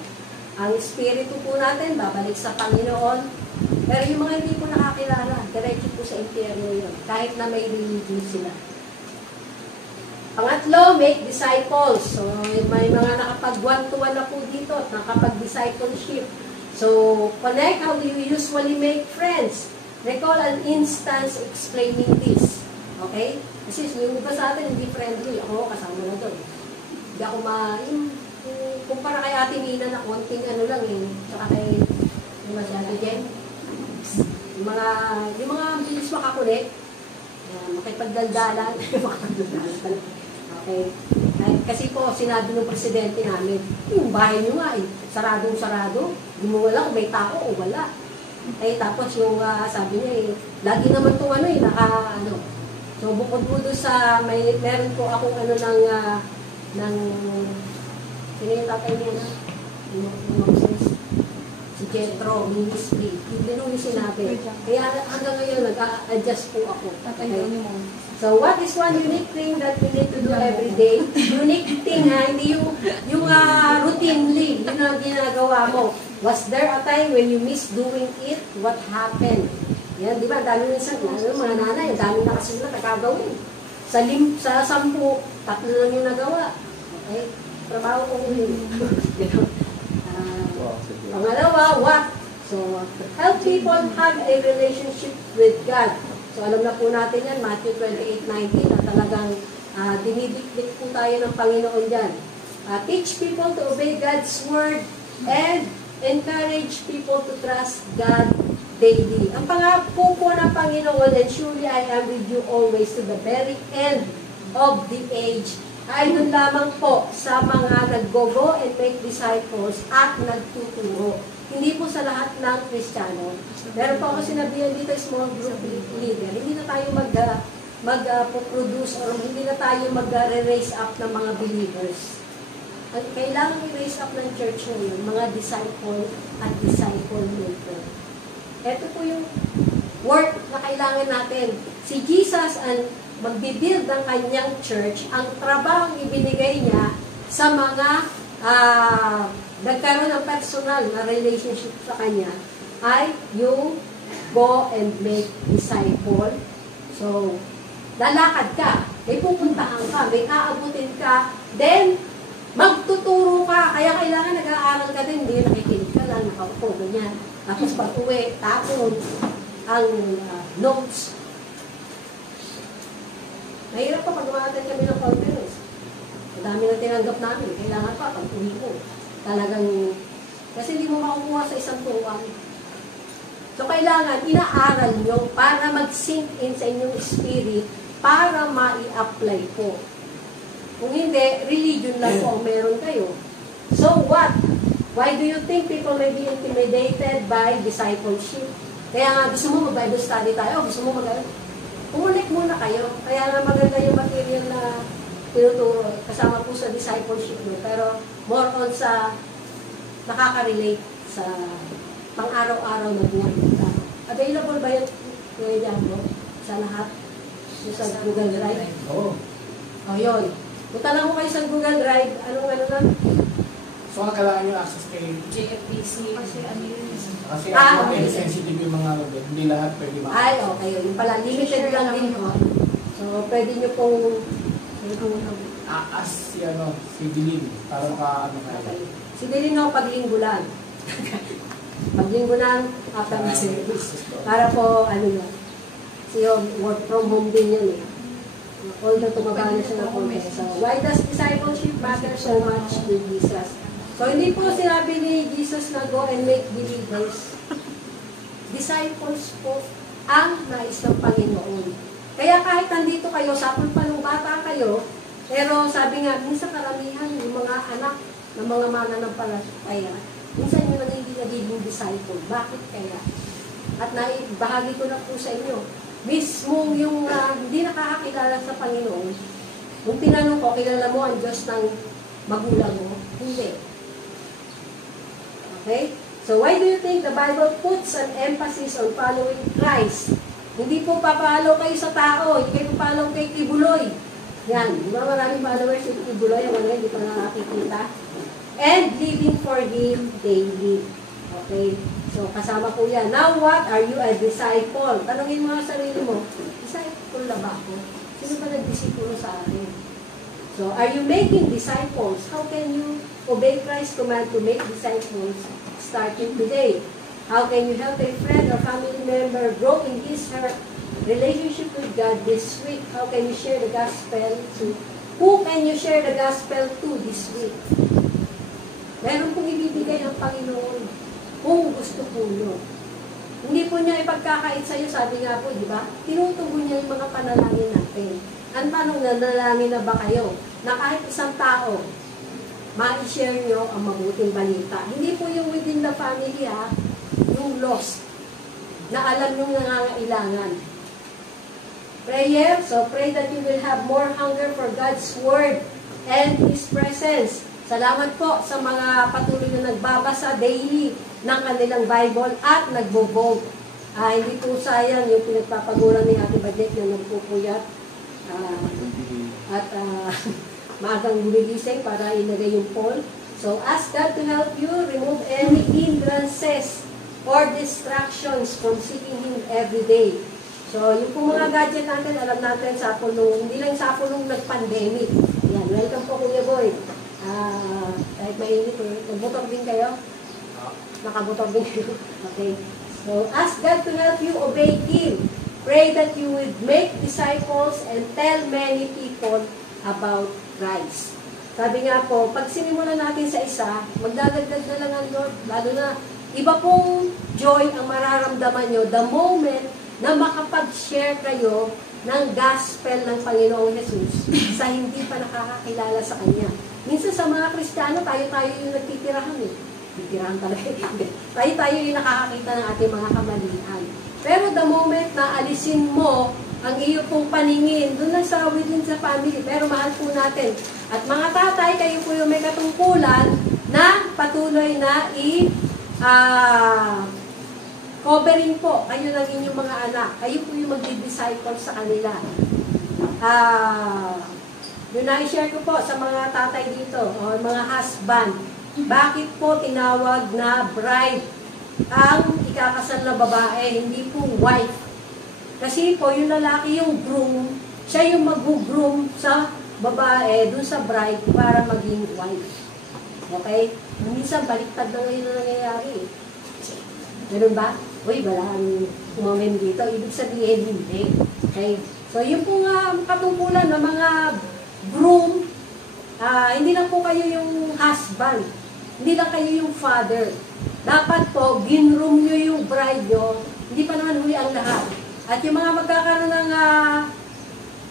ang espiritu po natin babalik sa Panginoon. Pero yung mga hindi po nakakilala, diretso po sa impyerno yun. Kahit na may religion sila. Pangatlo, make disciples. So, may mga nakapag-one-to-one na po dito at nakapag-discipleship. So, connect, how do you usually make friends? Recall an instance explaining this. Okay? Kasi yung iba sa atin, hindi friendly. Ako, kasama na doon. Hindi ako kumpara kay Ate Nina na konting lang tsaka kay Ate Jen. Yung mga bilis makakulit, makipagdaldalan. Okay. Kasi po, sinabi ng presidente namin, yung bahay nyo nga saradong-sarado, hindi mo wala kung may tao o wala. Tapos yung sabi niya lagi naman itong So, bukod po doon sa, meron po akong ng sino yung tatay niya na? Si Jetro, ministry. Hindi nung sinabi. Kaya hanggang ngayon, nag-adjust po ako. Okay. So, what is one unique thing that we need to do every day? Unique thing, hindi yung routinely, yun ang ginagawa mo. Was there a time when you missed doing it? What happened? Yan, di ba? Dami minsan, mga nanay, dami nakasulat, nakagawin. Sa 10, 3 lang yung nagawa. Okay? Trabaho ko yun. Pangalawa, what? So, help people have a relationship with God. So, alam na po natin yan, Matthew 28:19, na talagang dinidikdik po tayo ng Panginoon dyan. Teach people to obey God's word and encourage people to trust God daily. Ang pangako po ng Panginoon, and surely I am with you always to the very end of the age, ay dun lamang po sa mga nag-go and make disciples at nagtuturo. Hindi po sa lahat ng Kristiyano. Meron po ako sinabihan dito, small group leader, hindi na tayo mag-produce or hindi na tayo mag-raise up ng mga believers. Kailangan i-raise up ng church ngayon, mga disciple at disciple maker. Ito po yung work na kailangan natin. Si Jesus ang magbibuild ng kanyang church, ang trabaho ibinigay niya sa mga nagkaroon ng personal na relationship sa kanya ay yung go and make disciple. So, lalakad ka, may pupuntahan ka, may aabutin ka, then magtuturo ka. Kaya kailangan nag-aaral ka din, hindi nakikinig ka lang, nakaupo, ganyan. Tapos pag-uwi, tapon ang notes. Mahirap pa pag umaattend kami ng conference. Madami na tinanggap namin. Kailangan pa pag-uwi ko. Talagang, kasi hindi mo makukuha sa isang tuwang. So, kailangan, inaaral nyo para mag-sink in sa inyong spirit para ma-i-apply po. Kung hindi, religion lang po meron kayo. So, what? Why do you think people may be intimidated by discipleship? Kaya nga, gusto mo mag-Bible study tayo? Gusto mo Umulik muna kayo. Kaya nga maganda yung material na tinuturo kasama po sa discipleship mo. Pero more on sa nakaka-relate sa pang-araw-araw na buhay. Available ba yun, Kuya Diablo, sa lahat? Sa Google Drive? Oo. O yun. Punta lang ko kayo sa Google Drive. Anong na? So, ang kailangan nyo access kay JFPC. Kasi ano yun? Kasi okay. sensitive yung mga hindi lahat pwede makakita. Ay, okay. Yung pala, limited lang din ko. So, pwede nyo pong si Dilin, para ano kayo. okay. Si Dilin ho, paglinggo lang. Paglinggo lang, after the service. Para po, si work from home din yun eh. Although tumaba na siya ng konti. So, why does discipleship matter so much to Jesus? So, hindi po sinabi ni Jesus na go and make believers. Disciples po ang nais ng Panginoon. Kaya kahit nandito kayo, sapon pa nung bata kayo, pero sabi nga, minsan karamihan, yung mga anak ng mga mananampalataya, minsan yung nagiging disciple. Bakit kaya? At naibahagi ko na po sa inyo. Mismo yung hindi nakakakilala sa Panginoon, kung tinanong ko, kilala mo ang Diyos ng magulang mo? Hindi. Okay? So, why do you think the Bible puts an emphasis on following Christ? Hindi po papalo kayo sa tao, hindi kayo papalo kay Tibuloy. Yan, di ba maraming followers si Tibuloy, yung mga hindi pa nakakikita? And living for Him daily. Okay? So, kasama po yan. Now, what are you a disciple? Tanungin mo sa sarili mo, disciple na ba ako? Sino ba nag-disciple sa akin? So, are you making disciples? How can you obey Christ's command to make disciples starting today? How can you help a friend or family member grow in his or her relationship with God this week? How can you share the gospel to? Who can you share the gospel to this week? Meron pong ibibigay ng Panginoon kung gusto po nyo. Hindi po niya ipagkakait sa'yo, sabi nga po, di ba? Tinutugon niya yung mga panalangin natin. Ang tanong na, nanalangin na ba kayo? Na kahit isang tao, ma-share nyo ang mabuting balita. Hindi po yung within the family, ha? Yung lost, na alam yung nangangailangan. Prayer, so pray that you will have more hunger for God's Word and His presence. Salamat po sa mga patuloy na nagbabasa daily ng kanilang Bible at nagbo-vote. Hindi po sayang yung pinagpapaguran ni Ate Badet na nagpupuyat at maagang gumigising para ilagay yung poll. So, ask God to help you remove any hindrances or distractions from seeking Him every day. So, yung po mga gadget natin, alam natin, hindi lang sa nung nag-pandemic. Yan, welcome po Kuya Boy. Kahit mainit eh. Nagbutok din kayo? Nakabutor din kayo. Okay. So, ask God to help you obey Him. Pray that you would make disciples and tell many people about Christ. Sabi nga po, pag sinimulan natin sa isa, magdadagdag na lang ang Lord. Lalo na, iba pong joy ang mararamdaman nyo the moment na makapag-share kayo ng gospel ng Panginoong Jesus sa hindi pa nakakakilala sa Kanya. Minsan sa mga Kristiyano, tayo-tayo yung nagtitirahan eh. Titirahan talaga. Tayo-tayo yung nakakakita ng ating mga kamalian. Pero the moment na alisin mo ang iyo pong paningin, doon lang sa within sa family, pero mahal po natin. At mga tatay, kayo po yung may katungkulan na patuloy na covering po kayo ng inyong mga anak. Kayo po yung magdi-disciple sa kanila. Yun na i-share ko po sa mga tatay dito, o mga husband. Bakit po tinawag na bride ang ikakasal na babae, hindi po wife? Kasi po, yung lalaki yung groom, siya yung mag-groom sa babae, dun sa bride, para maging wife. Okay? Minsan, baliktad na ngayon na nangyayari. Ganun ba? Uy, walang umamin dito. Ibig sabihin, hindi. Okay? So, yung pong katungkulan ng mga groom, hindi lang po kayo yung husband. Hindi lang kayo yung father. Dapat po, ginroom nyo yung bride nyo. Hindi pa naman huli ang lahat. At yung mga magkakaroon ng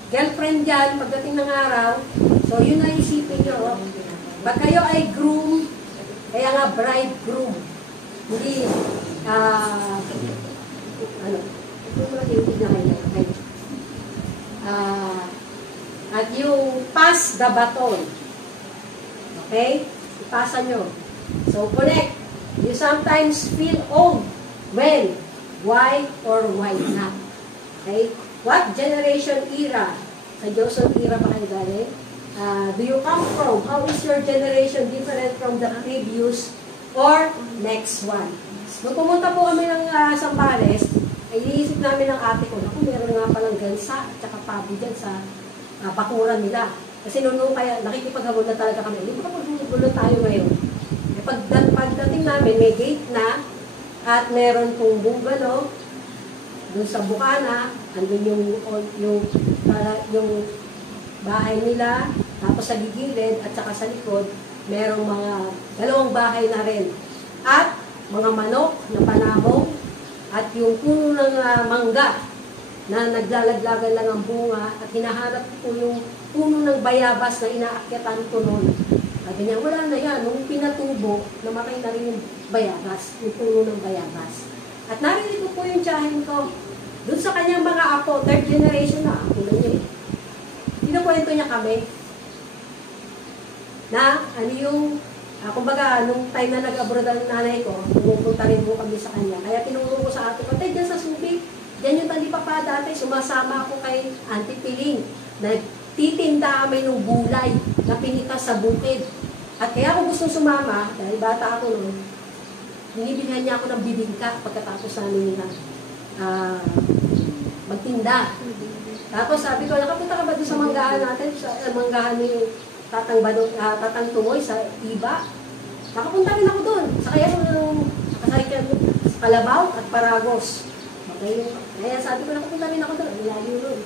girlfriend dyan, pagdating ng araw, so yun na isipin nyo. Pag kayo ay groom, kaya nga bridegroom. Hindi, at yung pass the baton. Okay? Ipasa nyo. So, connect. You sometimes feel old. When? Why or why not? Okay? What generation era? Sa Joseph era pa kayo galing? Do you come from? How is your generation different from the previous or next one? Nung pumunta po kami ng Sambales, ay iniisip namin ng ate ko, naku, meron nga palang gansa at saka pabi dyan sa bakuran nila. Kasi noon kaya nakikipaghabol na talaga kami. Hindi pa pagbulo tayo ngayon. Pagdating namin, may gate na at meron pong bungalow doon sa Bukana, andun yung bahay nila, tapos sa gigilid at saka sa likod, merong mga dalawang bahay na rin. At mga manok na panahon at yung puno ng mangga na naglalaglagan lang ang bunga at hinaharap ko yung puno ng bayabas na inaakyatan ko noon. Sabi niya, wala na yan. Nung pinatubo, namatay na rin yung bayabas, yung puno ng bayabas. At narinig ko po yung tiyahin ko. Doon sa kanyang mga apo, third generation na ako na niya. Pinakwento niya kami na ano yung, kumbaga, nung time na nag-abroad ang nanay ko, pumupunta rin po kami sa kanya. Kaya tinuro ko sa ate ko, tay, dyan sa Subic, dyan yung talipapa dati, sumasama ako kay Auntie Piling. Nagtitinda kami ng gulay na pinitas sa bukid. At kaya ako gustong sumama, dahil bata ako noon, binibilhan niya ako ng bibingka pagkatapos namin na magtinda. Tapos sabi ko, nakapunta ka ba doon sa manggahan natin? Sa manggahan ni Tatang Tumoy sa Iba? Nakapunta rin ako doon. Sakay ako ng Kalabaw at Paragos. Okay. Kaya sabi ko, nakapunta rin ako doon. Nilayo doon.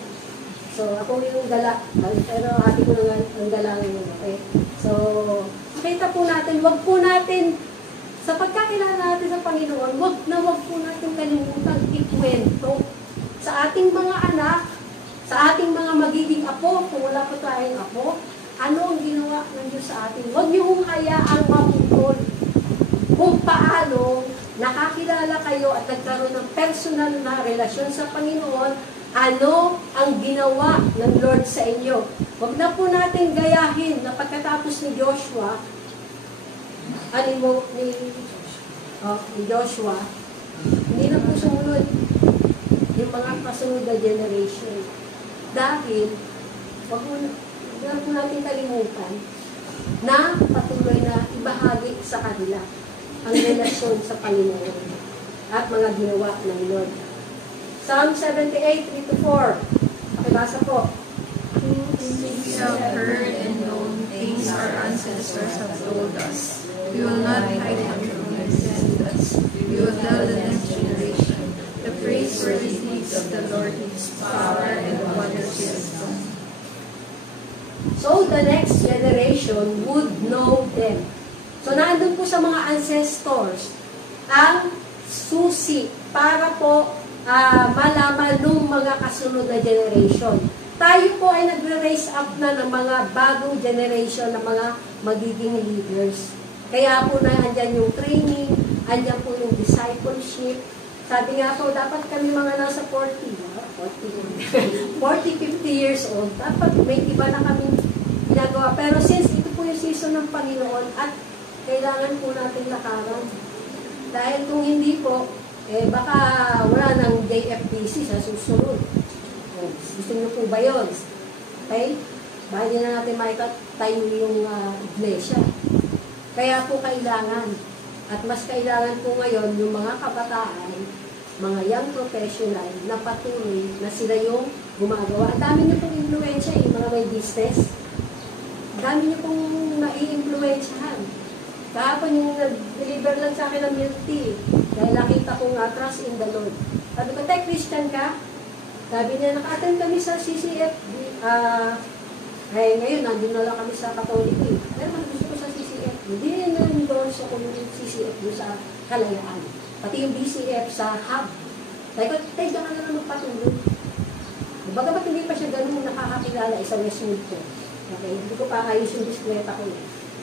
So, ako yung gala. Pero ate ko na ang gala ngayon. Okay. So, makita po natin, wag po natin, sa pagkakilala natin sa Panginoon, wag po natin kalimutan ikwento sa ating mga anak, sa ating mga magiging apo, kung wala po tayong apo, ano ang ginawa ng Diyos sa atin. Huwag niyo kung hayaang maputol kung paano nakakilala kayo at nagkaroon ng personal na relasyon sa Panginoon, ano ang ginawa ng Lord sa inyo. Huwag na po natin gayahin na pagkatapos ni Joshua, ni Joshua, hindi na po sumunod yung mga kasunod na generation. Dahil, huwag po natin kalimutan na patuloy na ibahagi sa kanila ang relasyon sa Panginoon at mga ginawa ng Lord. Psalm 78, 3-4. Pakibasa po. Things we have heard and known, things our ancestors have told us. We will not hide them from your that next. You will tell the next generation the praiseworthy deeds of the Lord, His power, and the wonders He has done. So the next generation would know them. So nandun po sa mga ancestors ang susi para po malaman ng mga kasunod na generation. Tayo po ay nagre-raise up na ng mga bagong generation ng mga magiging leaders. Kaya po na andyan yung training, andyan po yung discipleship. Sabi nga po, dapat kami mga nasa 40, 50 years old, dapat may iba na kami ginagawa. Pero since ito po yung season ng Panginoon at kailangan po natin lakaran. Dahil kung hindi po, baka wala ng JFDC sa susunod. Gusto niyo po ba yun? Okay? Baka hindi na natin makikatayo yung iglesia. Kaya po kailangan. At mas kailangan po ngayon yung mga kabataan, mga young professional na patuloy na sila yung gumagawa. Ang dami niyo pong influensya, yung mga may business. Ang dami niyo pong nai-influensyahan. Kahapon yung nag-deliver lang sa akin ng milk tea. Dahil nakita ko nga, trust in the Lord. Sabi ko, tay, Christian ka? Sabi niya, naka-attend kami sa CCF. Ngayon, nandun na lang kami sa Katoliko. Pero gusto ko sa CCF. Hindi rin na-endorse ako yung CCF doon sa Kalayaan. Pati yung BCF sa hub. Sabi ko, tay, diyan ka na lang magpatuloy. Bagamat hindi pa siya ganun nakakakilala sa Westwood ko. Okay, hindi ko pa ayos yung displeta ko.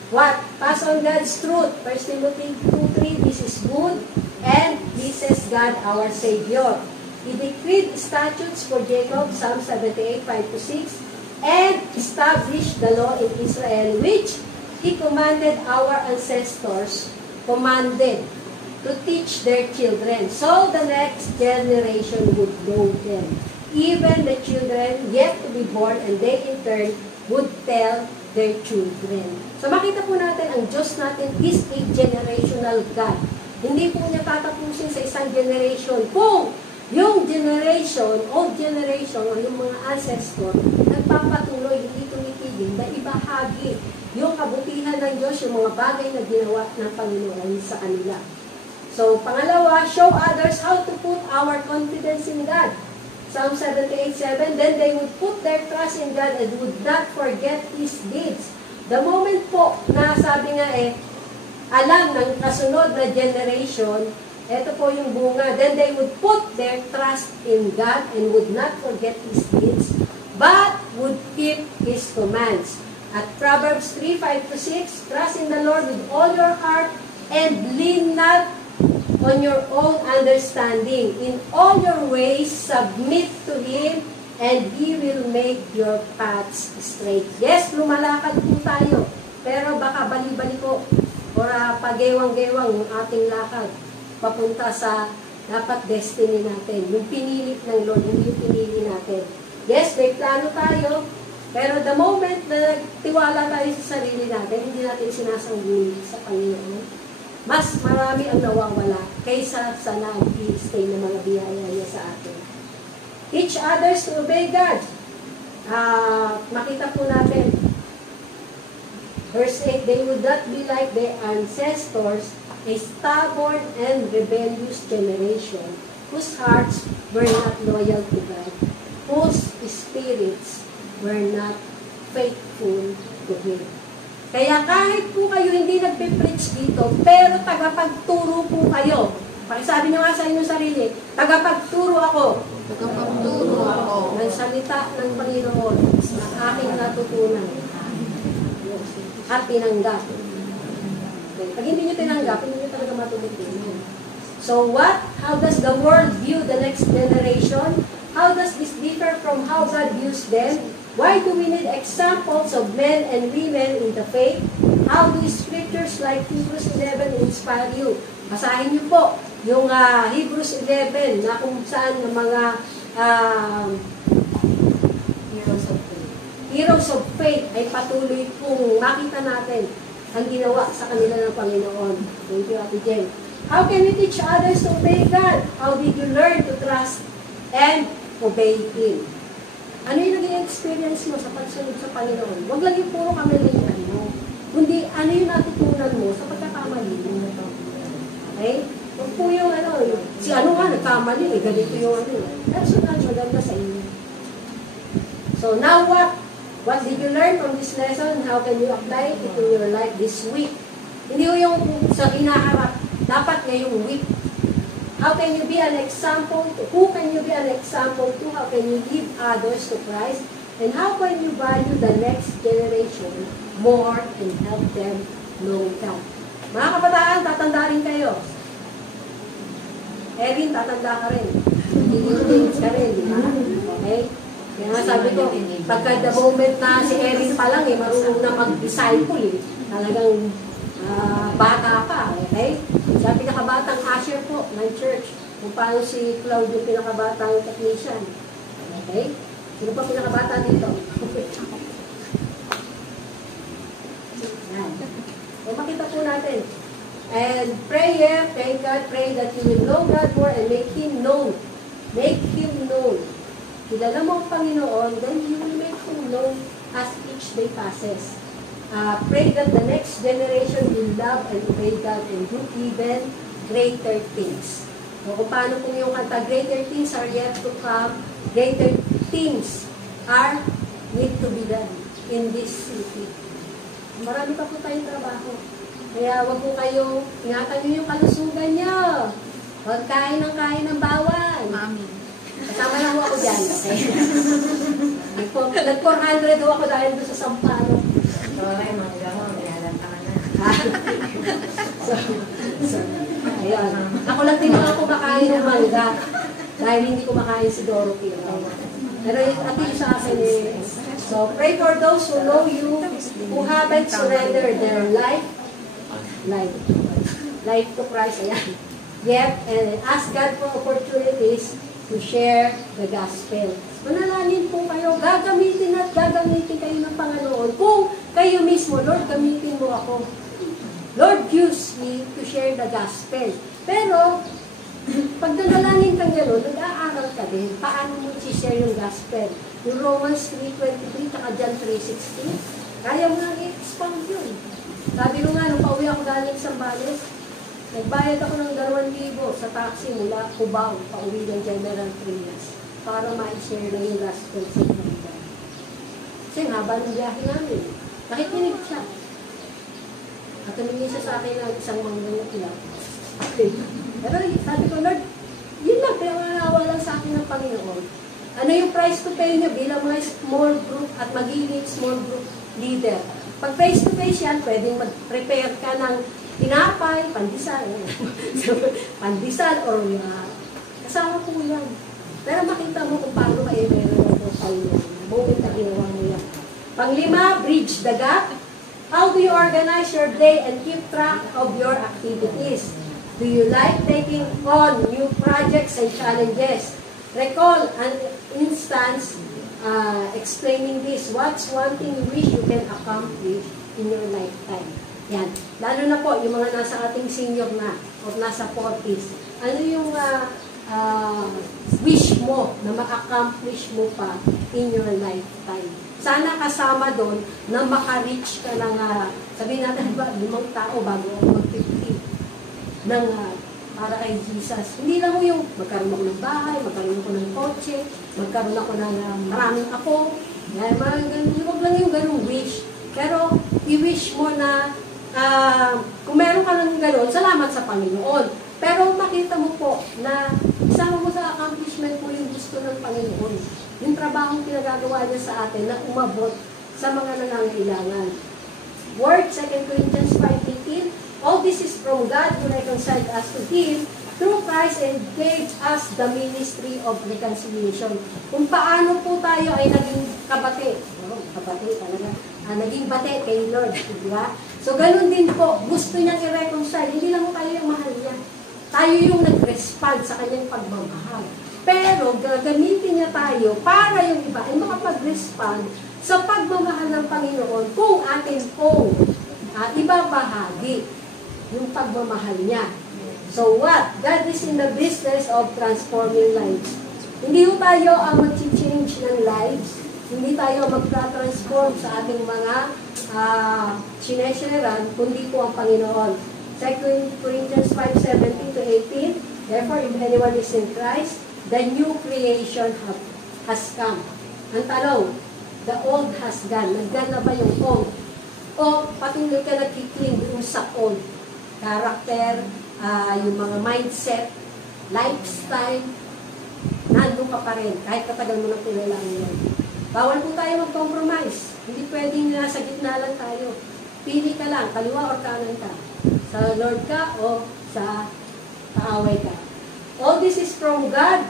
What? Pass on God's truth. 1 Timothy 2:3, this is good and pleases God our Savior. He decreed statutes for Jacob, Psalm 78, 5-6, and established the law in Israel, which He commanded our ancestors, to teach their children, so the next generation would know them. Even the children yet to be born, and they in turn would tell their children. So makita po natin, ang Diyos natin is a generational God. Hindi po niya tatapusin sa isang generation. Kung yung generation, old generation, o yung mga ancestor, nagpapatuloy, hindi tumitigil, na ibahagi yung kabutihan ng Diyos, yung mga bagay na ginawa ng Panginoon sa kanila. So, pangalawa, show others how to put our confidence in God. Psalm 78:7, then they would put their trust in God and would not forget His deeds. The moment po na sabi nga alam ng kasunod na generation, ito po yung bunga, then they would put their trust in God and would not forget His deeds, but would keep His commands. At Proverbs 3:5-6, trust in the Lord with all your heart and lean not on your own understanding. In all your ways, submit to Him, and He will make your paths straight. Yes, lumalakad po tayo, pero baka bali-bali po, or pagewang-gewang yung ating lakad, papunta sa dapat destiny natin. Yung pinilit ng Lord, hindi yung pinili natin. Yes, may plano tayo, pero the moment na tiwala tayo sa sarili natin, hindi natin sinasanggulit sa Panginoon, mas marami ang nawawala kaysa sa nag-i-stay na mga biyaya niya sa atin. Teach others to obey God. Makita po natin. Verse 8, they would not be like their ancestors, a stubborn and rebellious generation, whose hearts were not loyal to God, whose spirits were not faithful to Him. Kaya kahit po kayo hindi nagpe-preach dito, pero tagapagturo po kayo. Pakisabi niyo nga sa inyong sarili, tagapagturo ako. Tagapagturo ako ng salita ng Panginoon na aking natutunan at tinanggap. Okay. Pag hindi niyo tinanggap, hindi niyo talaga matutunan. So what? How does the world view the next generation? How does this differ from how God views them? Why do we need examples of men and women in the faith? How do scriptures like Hebrews 11 inspire you? Basahin niyo po yung Hebrews 11 na kung saan ng mga heroes of faith ay patuloy kung makita natin ang ginawa sa kanila ng Panginoon. Thank you, Ate Jen. How can we teach others to obey God? How did you learn to trust and obey Him? Ano yung naging experience mo sa pagsunod sa Panginoon? Huwag lang yung puro kamalian mo. Kundi ano yung natutunan mo sa pagkakamali mo na ito. Okay? Huwag po yung si ano nga, nagkamali eh, ganito yung Pero sunod, maganda sa inyo. So now what? What did you learn from this lesson? How can you apply it in your life this week? Hindi yung sa hinaharap. Dapat ngayong week. How can you be an example to? Who can you be an example to? How can you lead others to Christ? And how can you value the next generation more and help them know God? Mga kabataan, tatanda rin kayo. Erin, tatanda ka rin. Hindi ka rin, di ba? Okay? Kaya nga sabi ko, pagka the moment na si Erin pa lang, marunong na mag-disciple, talagang bata pa, okay? Siya pinakabatang usher po ng church. Kung paano si Claudio pinakabatang technician. Okay? Sino pa pinakabata dito? Yan. So, makita po natin. And prayer, thank God, pray that you will know God more and make Him known. Make Him known. Kilala mo ang Panginoon, then you will make Him known as each day passes. Pray that the next generation will love and obey God and do even greater things. So, kung paano po yung kanta, greater things are yet to come, greater things are need to be done in this city. Marami pa po tayong trabaho. Kaya wag po kayong, ingatan nyo yung kalusugan nyo. Huwag kain ng bawal. Mami. Kasama lang ako dyan, okay? Nag-400 ako dahil doon sa Sampalo. Okay, mga mo, mayalanta ka na. So, ayun. Ako lang din ako kumakain ng mangga dahil hindi kumakain si Dorothy. Pero at least sa akin so pray for those who know you, who haven't surrendered their life to Christ. Ayan. Yet, and ask God for opportunities to share the gospel. Manalangin po kayo, gagamitin kayo ng Panginoon. Kung kayo mismo, Lord, gamitin mo ako. Lord, use me to share the gospel. Pero, pag nanalangin kang gano'n, nag-aaral ka din. Paano mo i-share yung gospel? Yung Romans 3:23, tsaka John 3:16, kaya mo nang i-expound yun. Sabi ko nga, nung pauwi ako galing sa Zambales, nagbayad ako ng 2,000 sa taxi mula Cubao, pauwi ng General Trias, para ma-share na yung gospel sa kanila. Kasi haba ng biyahe namin. Nakikinig siya. At tumingin siya sa akin ng isang manggang ilang. Pero sabi ko, Lord, yun lang, pinangawa lang sa akin ng Panginoon. Ano yung price to pay nyo bilang mga small group at magiging small group leader? Pag face to face yan, pwedeng mag-prepare ka ng tinapay, pandesal, or kasama po yan. Pero makita mo kung paano ma-meron mo tayo. Moment na ginawa mo yan. Panglima, bridge the gap. How do you organize your day and keep track of your activities? Do you like taking on new projects and challenges? Recall an instance explaining this. What's one thing you wish you can accomplish in your lifetime? Yan. Lalo na po, yung mga nasa ating senior na o nasa 40s. Ano yung wish mo na ma-accomplish mo pa in your lifetime? Sana kasama doon na maka-reach ka ng, sabihin natin ba, 5 tao bago ako mag-50 ng para kay Jesus. Hindi lang mo yung magkaroon ako ng bahay, magkaroon ako ng kotse, magkaroon ako ng maraming apo. Huwag lang yung ganung wish. Pero i-wish mo na kung meron ka ng gano'n, salamat sa Panginoon. Pero makita mo po na isama mo sa accomplishment mo yung gusto ng Panginoon. Yung trabahong pinagagawa niya sa atin na umabot sa mga nangangailangan. Word, 2 Corinthians 5:18, all this is from God who reconciled us to Him through Christ and gave us the ministry of reconciliation. Kung paano po tayo ay naging kabate. Kabate talaga. Naging bate kay Lord. Di ba? So, ganun din po. Gusto niyang i-reconcile. Hindi lang tayo yung mahal niya. Tayo yung nag-respond sa kanyang pagmamahal. Pero, gagamitin niya tayo para yung iba ay makapag-respond sa pagmamahal ng Panginoon kung atin pong ibabahagi yung pagmamahal niya. So what? God is in the business of transforming lives. Hindi po tayo ang mag-change ng lives. Hindi tayo magtra-transform sa ating mga sinesyeran, kundi po ang Panginoon. 2 Corinthians 5:17 to 18, therefore, if anyone is in Christ, the new creation has come. Ang tanong, the old has gone. Nag-gone na ba yung old? O patuloy ka nagkikling doon sa old? Character, yung mga mindset, lifestyle, nandun ka pa rin, kahit katagal mo nang kilala yun. Bawal po tayo mag-compromise. Hindi pwedeng nasa gitna lang tayo. Pili ka lang, kaliwa or kanan ka. Sa Lord ka o sa kaaway ka. All this is from God.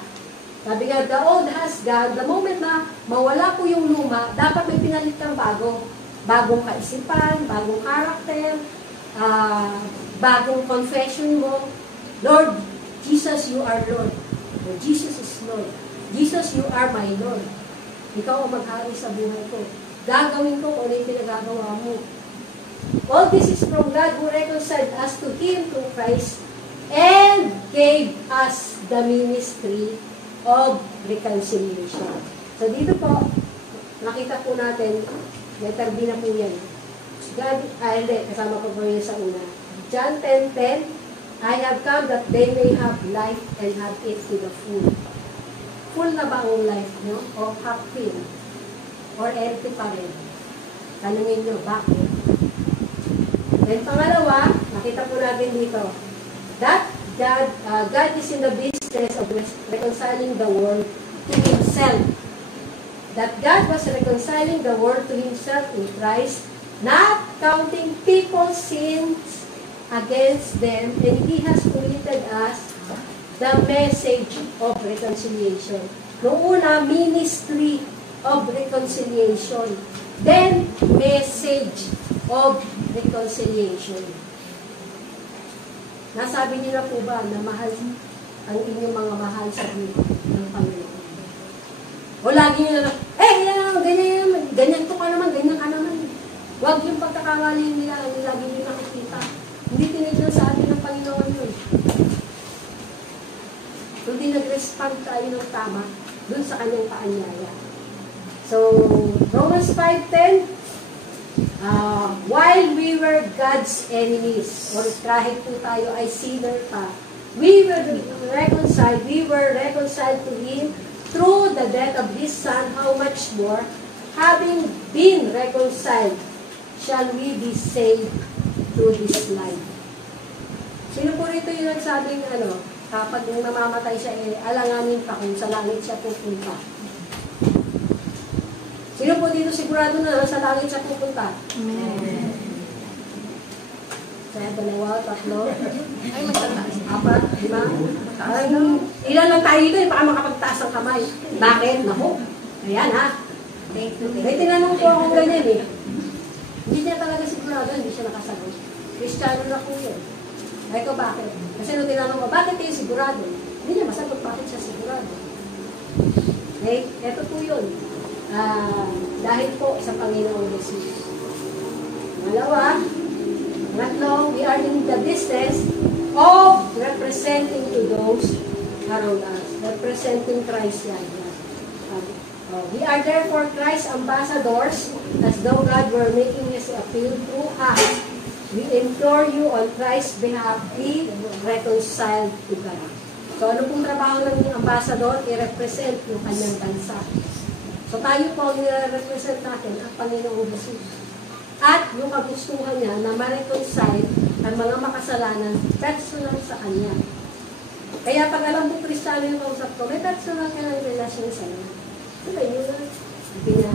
Sabi nga, the old has gone. The moment na mawala po yung luma, dapat may pinalit kang bago. Bagong kaisipan, bagong character, bagong confession mo. Lord, Jesus, you are Lord. Jesus is Lord. Jesus, you are my Lord. Ikaw ang mag-hari sa buhay ko. Gagawin ko kung ano yung pinagagawa mo. All this is from God who reconciled us to Him through Christ and gave us the ministry of reconciliation. So dito po, nakita po natin, letter B na po yan. God, hindi, kasama ko po yun sa una. John 10:10, I have come that they may have life and have it to the full. Full na ba ang life nyo? O half filled? Or empty pa rin? Tanungin nyo, bakit? Then pangalawa, nakita po natin dito, that God is in the business of reconciling the world to Himself. That God was reconciling the world to Himself in Christ, not counting people's sins against them, and He has committed us the message of reconciliation. Noong una, ministry of reconciliation. Then, message of reconciliation. Nasabi niyo na po ba na mahal ang inyong mga mahal sa buhay ng Panginoon? O lagi niyo na, ganyan to ka naman, ganyan ka naman. Huwag yung pagkakamali nila, lagi niyo nakikita. Hindi tinignan sa atin ng Panginoon yun. Hindi nag-respond tayo ng tama dun sa kanyang paanyaya. So, Romans 5:10, while we were God's enemies, or kahit po tayo ay sinner pa, we were reconciled to Him through the death of His Son. How much more, having been reconciled, shall we be saved through His life? Sino po rito yung nagsabing, kapag nung namamatay siya, alanganin pa kung sa langit siya pupunta? Sino po dito sigurado na sa langit siya pupunta? Amen. Kaya dalawa, tatlo, Ay, magtataas. 4, 5. Ilan lang tayo dito, baka makapagtaas ang kamay. Bakit? Naku. Ayan ha. May tinanong po akong ganyan eh. Hindi niya talaga sigurado, hindi siya nakasagot. Kristiyano na po yun. Ay ko bakit? Kasi nung tinanong ko, bakit kayo sigurado? Hindi niya masagot bakit siya sigurado. Okay? Ito po yun. Dahil po sa Panginoong Jesus. Matlo, we are in the business of representing to those around us. Representing Christ yan. We are therefore Christ's ambassadors, as though God were making His appeal through us. We implore you on Christ's behalf, be reconciled to God. So ano pong trabaho ng ambassador? I-represent yung kanyang bansa. So tayo po ang nire-represent natin ang Panginoong Jesus. At yung kagustuhan niya na ma-reconcile ang mga makasalanan personal sa Kanya. Kaya pag alam mo Kristiyano yung kausap ko, may personal ka ng relasyon sa Kanya. Diba yun na? Sabi niya,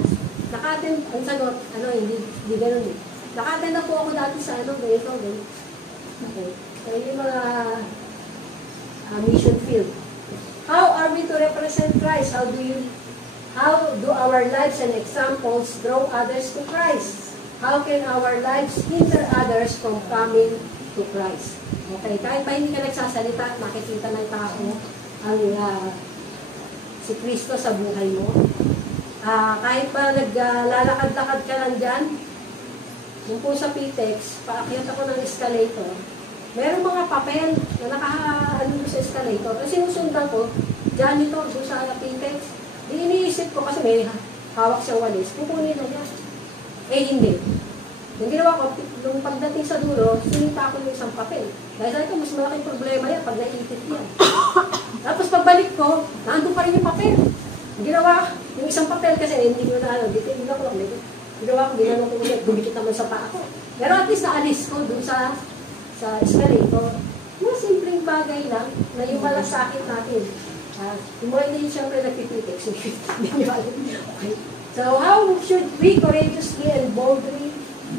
nakaten, ang sagot, hindi ganun eh. Nakaten na po ako dati sa ganito. Okay. So yung mga mission field. How are we to represent Christ? How do our lives and examples draw others to Christ? How can our lives hinder others from coming to Christ? Okay, kahit pa hindi ka nagsasalita at makikita ng tao ang si Kristo sa buhay mo. Kahit pa naglalakad-lakad ka lang dyan, yung po sa PTEX, paakyat ako ng escalator, merong mga papel na nakaano sa escalator. Kasi sinusundan ko, dyan ito, doon sa PTEX, iniisip ko kasi may hawak siyang walis, kukunin na niya. Eh hindi. Yung ginawa ko, nung pagdating sa dulo, sinita ko yung isang papel. Dahil sabi ko, mas malaking problema yan pag naiipit yan. Tapos pagbalik ko, nandun pa rin yung papel. Yung ginawa, yung isang papel kasi, hindi ko na dito ko lang. Ginawa ko, ginanong ko ulit, gumikit naman sa paa ko. Pero at least naalis ko dun sa escalator. Mga simpleng bagay lang na yung malasakit natin. Yung mga hindi siyempre nagpipitik. Okay. So, how should we courageously and boldly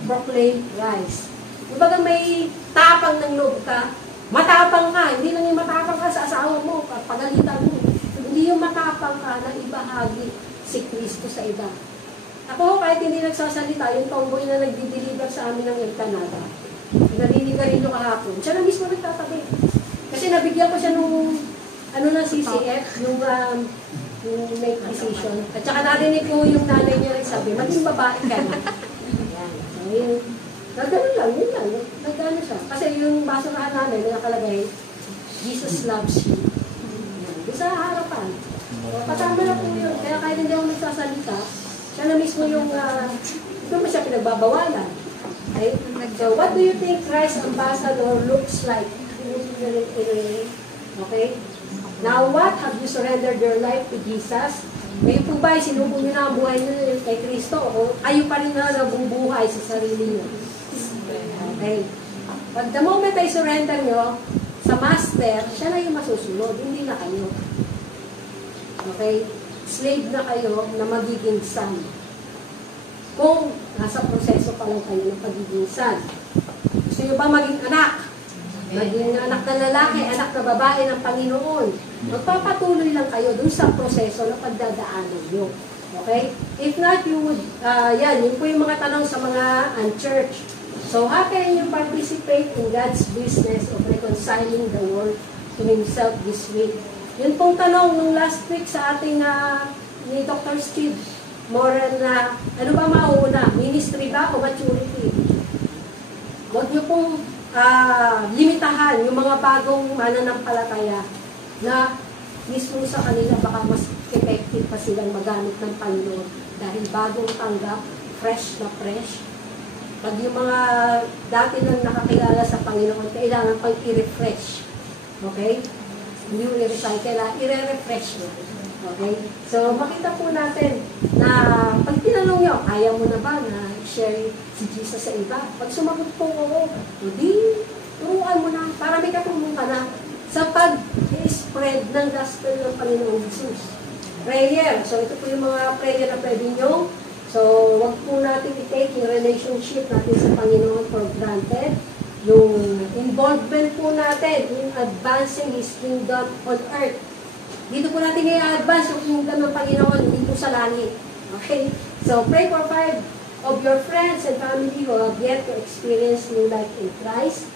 proclaim Christ? Kumbaga may tapang ng loob ka, matapang ka, hindi lang yung matapang ka sa asawa mo, pagalitan mo. Hindi yung matapang ka na ibahagi si Kristo sa iba. Ako, kahit hindi nagsasalita, yung tomboy na nagdi-deliver sa amin ng empanada, narinig ka rin yung kahapon, siya na mismo nagtatabi. Kasi nabigyan ko siya nung, ng CCF, yung make decision. At saka narinig ko yung nanay niya rin sabi, maging babae ka na. Ayan. So, nagano lang, yun lang. Nagano siya. Kasi yung basurahan namin, nakalagay, Jesus loves you. Yung sa harapan. Kasama na po yun. Kaya kahit hindi ako nagsasalita, siya na mismo yung, ito mo siya pinagbabawalan. Okay? So, what do you think Christ ambassador looks like? Okay? Now, what? Have you surrendered your life to Jesus? Kayo po ba, sinubong nyo na ang buhay nyo kay Kristo? O kayo pa rin na nabubuhay sa sarili nyo? Okay. Pag the moment ay surrender nyo sa Master, siya na yung masusunod, hindi na kayo. Okay? Slave na kayo na magiging son. Kung nasa proseso pa lang kayo ng pagiging son. Gusto nyo ba maging anak? Maging anak na lalaki, anak na babae ng Panginoon. Magpapatuloy lang kayo dun sa proseso na pagdadaanan nyo. Okay? If not, you would, yun po yung mga tanong sa mga unchurch. So, how can you participate in God's business of reconciling the world to Himself this week? Yun pong tanong nung last week sa ating ni Dr. Steve Moran na, ano ba mauna? Ministry ba o maturity? Huwag nyo pong limitahan yung mga bagong mananampalataya na mismo sa kanila baka mas effective pa silang magamit ng Panginoon dahil bagong tanggap, fresh na fresh. Pag yung mga dati nang nakakilala sa Panginoon, kailangan pang i-refresh. Okay? Hindi yung i-recycle, i-refresh mo. Okay? So, makita po natin na pag tinanong nyo, kaya mo na ba na share si Jesus sa iba? Pag sumagot po oo, hindi, turuan mo na, para may katulong ka na sa pag-spread ng gospel ng Panginoon Jesus. Prayer. So, ito po yung mga prayer na pwede nyo. So, wag po natin i-take yung relationship natin sa Panginoon for granted. Yung involvement po natin in advancing His kingdom on earth. Dito po natin i-advance yung kingdom ng Panginoon dito sa langit. Okay? So, pray for 5 of your friends and family who have yet to experience new life in Christ.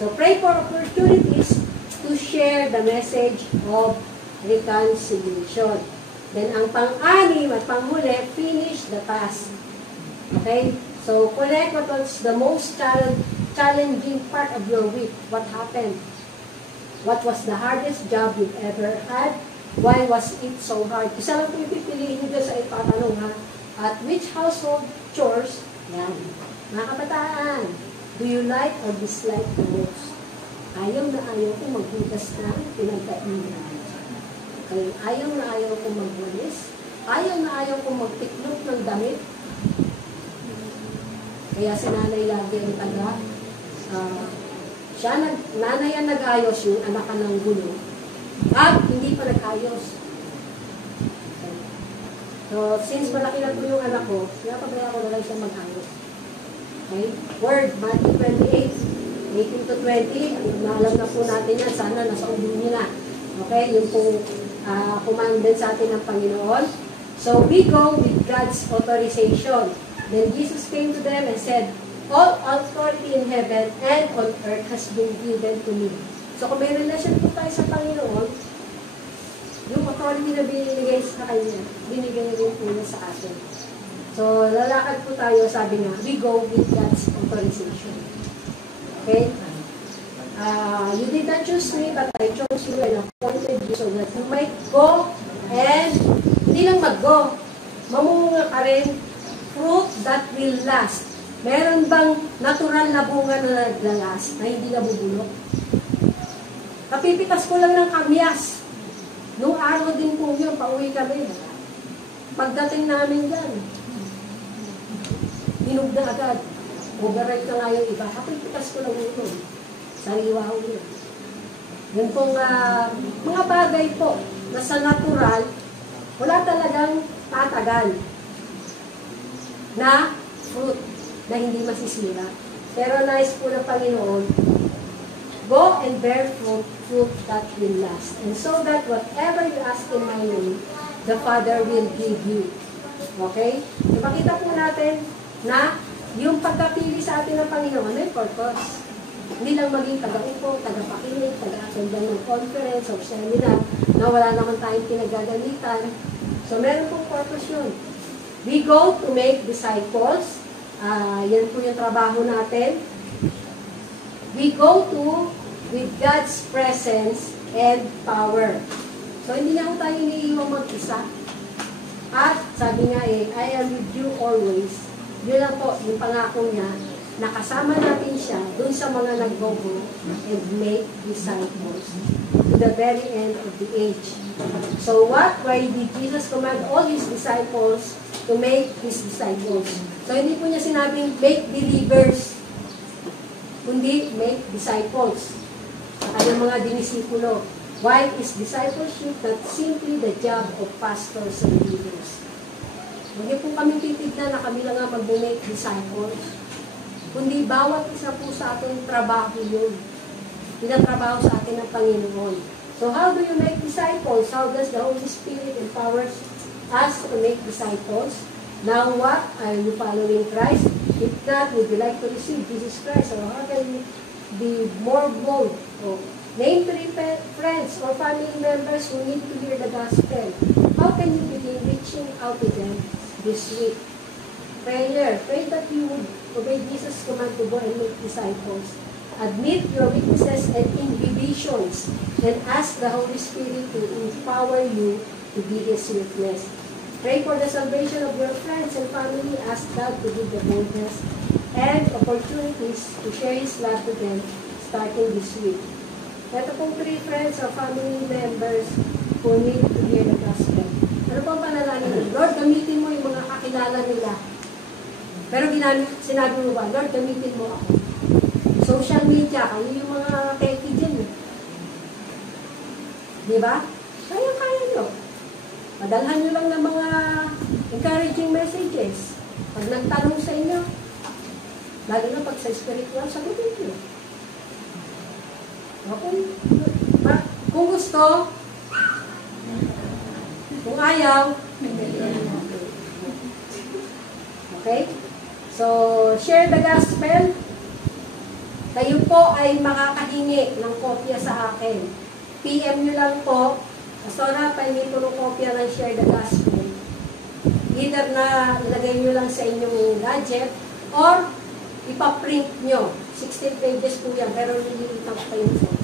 So, pray for opportunities to share the message of reconciliation. Then, ang pang-anim at panghuli, finish the task. Okay? So, connect what was the most challenging part of your week. What happened? What was the hardest job you've ever had? Why was it so hard? Isa lang po yung pipiliin nyo sa ipatanong ha. At which household chores, yan. Mga kabataan, do you like or dislike the most? Ayaw na ayaw ko maghugas ng pinagkainan. Okay, ayaw na ayaw ko magwalis. Ayaw na ayaw ko magtiklop ng damit. Kaya si nanay lagi ang taga. Nanay ang nag-ayos yung anak ka ng gulo. At hindi pa nag-ayos. Okay. So, since malaki na po yung anak ko, pinapabayaan ko na lang siya mag-ayos. Okay? Word, Matthew 28, 18 to 20. Naalam na po natin yan. Sana nasa ulo niyo na. Okay? Yung pong commandment sa atin ng Panginoon. So, we go with God's authorization. Then Jesus came to them and said, all authority in heaven and on earth has been given to me. So, kung may relasyon po tayo sa Panginoon, yung authority na binigay sa Kanya, binigay rin po niya sa atin. So, lalakad po tayo, sabi nga, we go with God's authorization. Okay? You did not choose me, but I chose you and appointed you so that you might go and hindi lang mag-go. Mamunga ka rin, fruit that will last. Meron bang natural na bunga na naglalas na hindi nabubulok? Napipitas ko lang ng kamyas. Nung araw din po yun, pauwi kami. Pagdating namin dyan, hinog na agad. Overripe na nga yung iba. Napipitas ko lang yun. Sariwa ko yun. Yun pong mga bagay po na sa natural, wala talagang tatagal na fruit na hindi masisira. Pero nais po ng Panginoon, go and bear fruit that will last. And so that whatever you ask in my name, the Father will give you. Okay? Ipakita po natin na yung pagkapili sa atin ng Panginoon may purpose. Hindi lang maging taga-upo, taga-pakinig, taga-attend ng conference or seminar na wala naman tayong pinagagalitan. So, meron pong purpose yun. We go to make disciples. Yan po yung trabaho natin. We go to with God's presence and power. So, hindi na tayo iniiwang mag-isa. At, sabi nga I am with you always. Yun lang po, yung pangako niya, nakasama natin siya dun sa mga nag-go and make disciples to the very end of the age. So why did Jesus command all His disciples to make His disciples? So hindi po niya sinabing make believers, kundi make disciples sa kanyang mga dinisipulo. Why is discipleship not simply the job of pastors and leaders? Hindi po kami titignan na kami lang nga mag-make disciples, kundi bawat isa po sa ating trabaho yun. Pinatrabaho sa atin ng Panginoon. So how do you make disciples? How does the Holy Spirit empowers us to make disciples? Now what? Are you following Christ? If not, would you like to receive Jesus Christ? Or how can you be more bold? Name 3 friends or family members who need to hear the gospel. How can you begin reaching out to them this week? Prayer. Pray that you would obey Jesus' command to go and make disciples. Admit your weaknesses and inhibitions and ask the Holy Spirit to empower you to be His witness. Pray for the salvation of your friends and family. Ask God to give the boldness and opportunities to share His love to them starting this week. Ito pong 3 friends or family members who need to hear the gospel. Ano pong panalangin? Lord, gamitin mo yung mga kakilala nila. Pero sinabi mo ba, Lord, gamitin mo ako. Social media, kayo yung mga keki dyan. Di ba? Kaya nyo. Padalhan nyo lang ng mga encouraging messages. Pag nagtanong sa inyo, lalo na pag sa spiritual, sagutin nyo. Okay. Kung gusto, kung ayaw, okay? So, share the gospel. Kayo po ay makakahingi ng kopya sa akin. PM nyo lang po. Pastora, pahingi ko ng kopya ng share the gospel. Either na ilagay nyo lang sa inyong gadget or ipaprint nyo. 16 pages po yan, pero nililitan ko pa yung phone.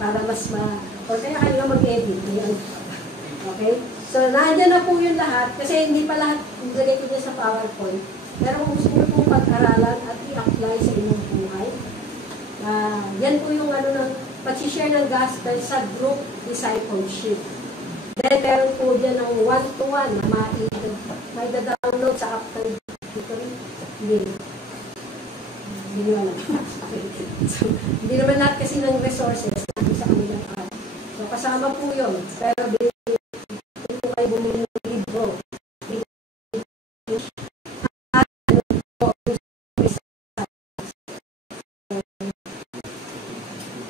Para mas o kaya kayo nga mag-edit. Okay? So, nandiyan na po yun lahat. Kasi hindi pa lahat ilagay ko dyan sa PowerPoint. Pero kung gusto nyo pong pag-aralan at i-apply sa inyong buhay, yan po yung ng pag-share ng gospel sa group discipleship. Then, meron po dyan ng 1-to-1 na ma-download sa Apple link. Hindi naman so, hindi naman lahat kasi ng resources sa kanilang app. So, kasama po yun. Pero, hindi po kayo bumili ng libro.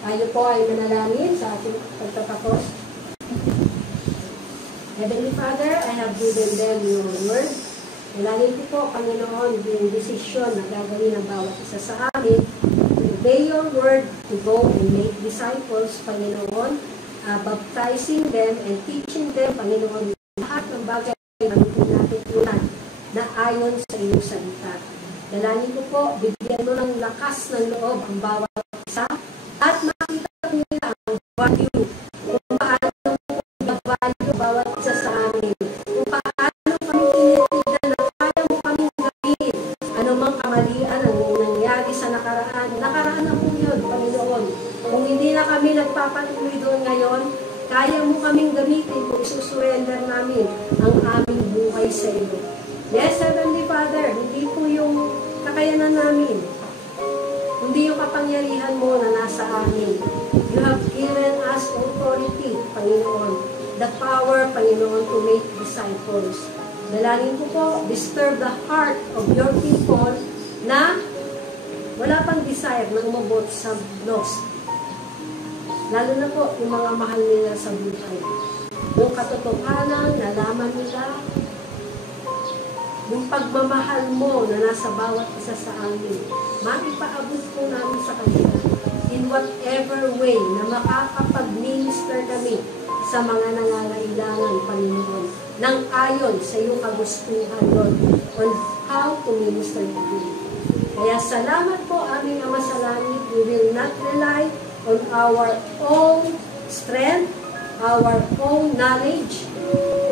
Tayo po ay manalangin sa ating pagtatapos. Heavenly Father, I have given them your word. Nalangin ko po, Panginoon, yung decision na gagawin ng bawat isa sa amin to obey your word, to go and make disciples, Panginoon, baptizing them and teaching them, Panginoon, lahat ng bagay na natin tunan na ayon sa iyong salita. Nalangin ko po, bigyan mo ng lakas ng loob ang bawat isa at makita nila ang value, kung paano i-value bawat isa sa amin, kung paano kami tinitignan na kaya mo kaming gawin anumang kamalian gamitin kung isusurrender namin ang aming buhay sa iyo. Yes, Heavenly Father, hindi po yung kakayanan namin, hindi yung kapangyarihan mo na nasa amin. You have given us authority, Panginoon, the power, Panginoon, to make disciples. Dalangin ko po, disturb the heart of your people na wala pang desire na umabot sa lost. Lalo na po yung mga mahal nila sa buhay. Yung katotohanan, nalaman nila, yung pagmamahal mo na nasa bawat isa sa amin, maipaabot po namin sa kanila in whatever way na makakapag-minister kami sa mga nangangailangan, Panginoon, nang ayon sa iyong kagustuhan, Lord, on how to minister to you. Kaya salamat po, aming Ama sa langit. We will not rely on our own strength, our own knowledge,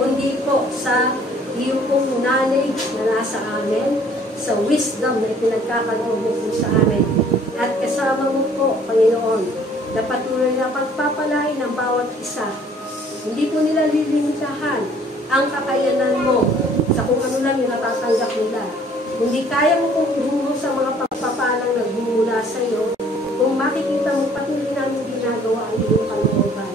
kundi po sa iyong pong knowledge na nasa amin, sa wisdom na ipinagkakaloob mo po sa amin. At kasama mo po, Panginoon, na patuloy na pagpapalain ng bawat isa. Hindi po nila lilimitahan ang kakayanan mo sa kung ano lang yung natatanggap nila. Hindi kaya mo kung bumuho sa mga pagpapalang nagmumula sa iyo, kung makikita mo patuloy namin ginagawa ang iyong kalooban.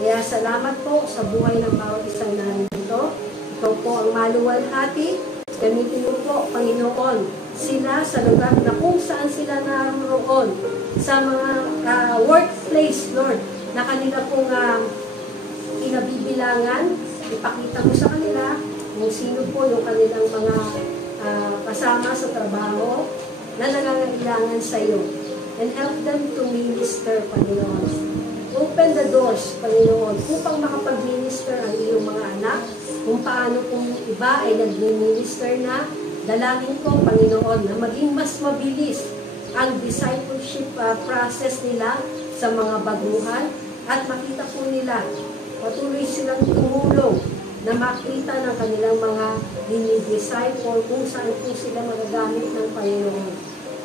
Kaya salamat po sa buhay ng bawat isang narito. Ikaw po ang maluwalhati. Gamitin mo po, Panginoon, sila sa lugar na kung saan sila naroon, sa mga workplace, Lord, na kanila pong kinabibilangan. Ipakita mo sa kanila kung sino po yung kanilang mga kasama sa trabaho na nangangailangan sa iyo. And help them to minister, Panginoon. Open the doors, Panginoon, upang makapag-minister ang iyong mga anak. Kung paano kung iba ay nag-minister na, dalangin ko, Panginoon, na maging mas mabilis ang discipleship process nila sa mga baguhan at makita po nila, patuloy silang tumulong na makita ng kanilang mga dinidisciple kung saan po sila magagamit ng Panginoon.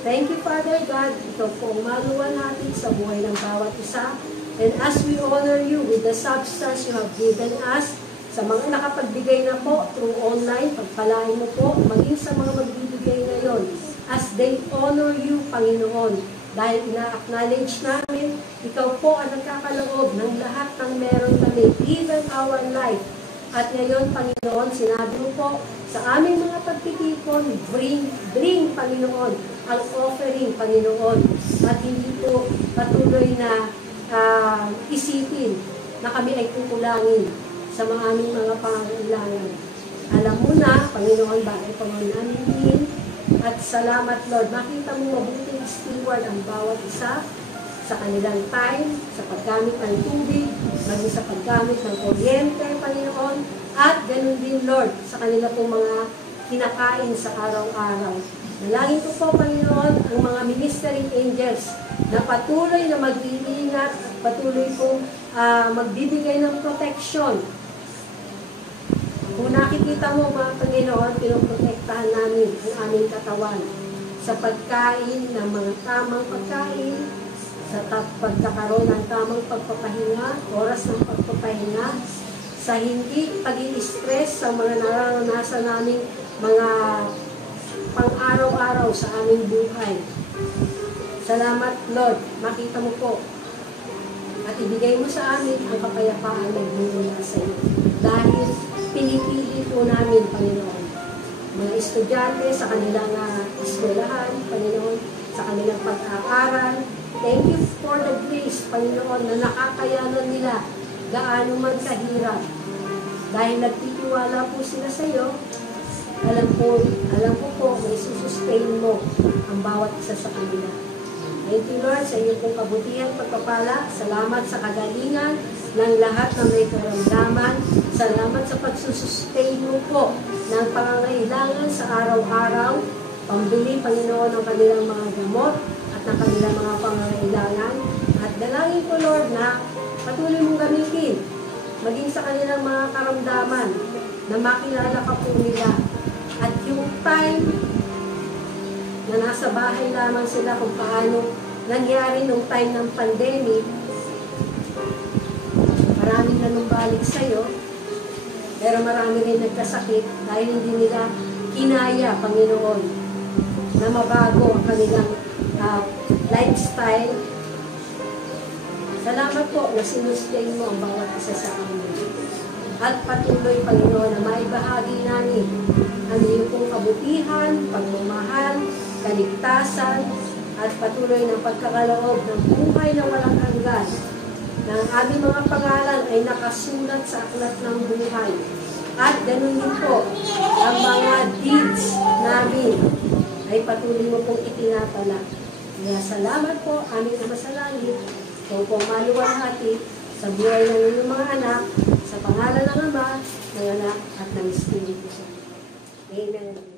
Thank you, Father God. Ito po ang maluwan natin sa buhay ng bawat isa. And as we honor you with the substance you have given us, sa mga nakapagbigay na po through online, pagpalain mo po, maging sa mga magbibigay ngayon, as they honor you, Panginoon, dahil ina-acknowledge namin, ikaw po ang nagkakaloob ng lahat ng meron kami, even our life. At ngayon, Panginoon, sinabi mo po, sa aming mga pagtitipon, bring, Panginoon, ang offering, Panginoon, at hindi po patuloy na isipin na kami ay kukulangin sa mga aming mga pangangailangan. Alam mo na, Panginoon, bakit pangangailangan. At salamat, Lord, makita mo mabuting steward ang bawat isa sa kanilang time, sa paggamit ng tubig, maging sa paggamit ng kuryente, Panginoon, at ganun din, Lord, sa kanila pong mga kinakain sa araw-araw. Nalangin ko po, Panginoon, ang mga ministering angels na patuloy na mag-iingat at patuloy pong magbibigay ng protection. Kung nakikita mo, mga Panginoon, pinoprotektahan namin ang aming katawan sa pagkain ng mga tamang pagkain, sa pagkakaroon ng tamang pagpapahinga, oras ng pagpapahinga, sa hindi pag-i-stress sa mga nararanasan naming mga pang-araw-araw sa aming buhay. Salamat, Lord. Makita mo po at ibigay mo sa amin ang kapayapaan na nagmumula sa iyo. Dahil pinipili po namin, Panginoon, mga estudyante sa kanilang eskwelahan, Panginoon, sa kanilang pag-aaral. Thank you for the grace, Panginoon, na nakakayanan nila gaano man kahirap. Dahil nagtitiwala po sila sa iyo, alam ko po, may susustain mo ang bawat isa sa kanila. Thank you, Lord, sa iyong pong kabutihan, pagpapala. Salamat sa kagalingan ng lahat na may karamdaman. Salamat sa pagsusustain mo po ng pangangailangan sa araw-araw. Pambili, Panginoon, ng kanilang mga gamot at ng kanilang mga pangangailangan. At dalangin ko, Lord, na patuloy mong gamitin, maging sa kanilang mga karamdaman, na makilala ka po nila. At yung time na nasa bahay lamang sila kung paano nangyari nung time ng pandemic, maraming nanumbalik sa'yo, pero marami rin nagkasakit dahil hindi nila kinaya, Panginoon, na mabago ang kanilang lifestyle. Salamat po na sinustain mo ang bawat isa sa amin. At patuloy, Panginoon, na maibahagi namin ang iyong pong kabutihan, pagmamahal, kaligtasan, at patuloy ng pagkakaloob ng buhay na walang hanggan, na ang aming mga pangalan ay nakasulat sa aklat ng buhay. At ganun din po, ang mga deeds namin ay patuloy mo pong itinatala. Kaya salamat po, aming Ama sa langit, kung pong maluwalhati sa buhay ng inyong mga anak, sa pangalan ng Ama, ng Anak, at ng Espiritu Santo. Amen.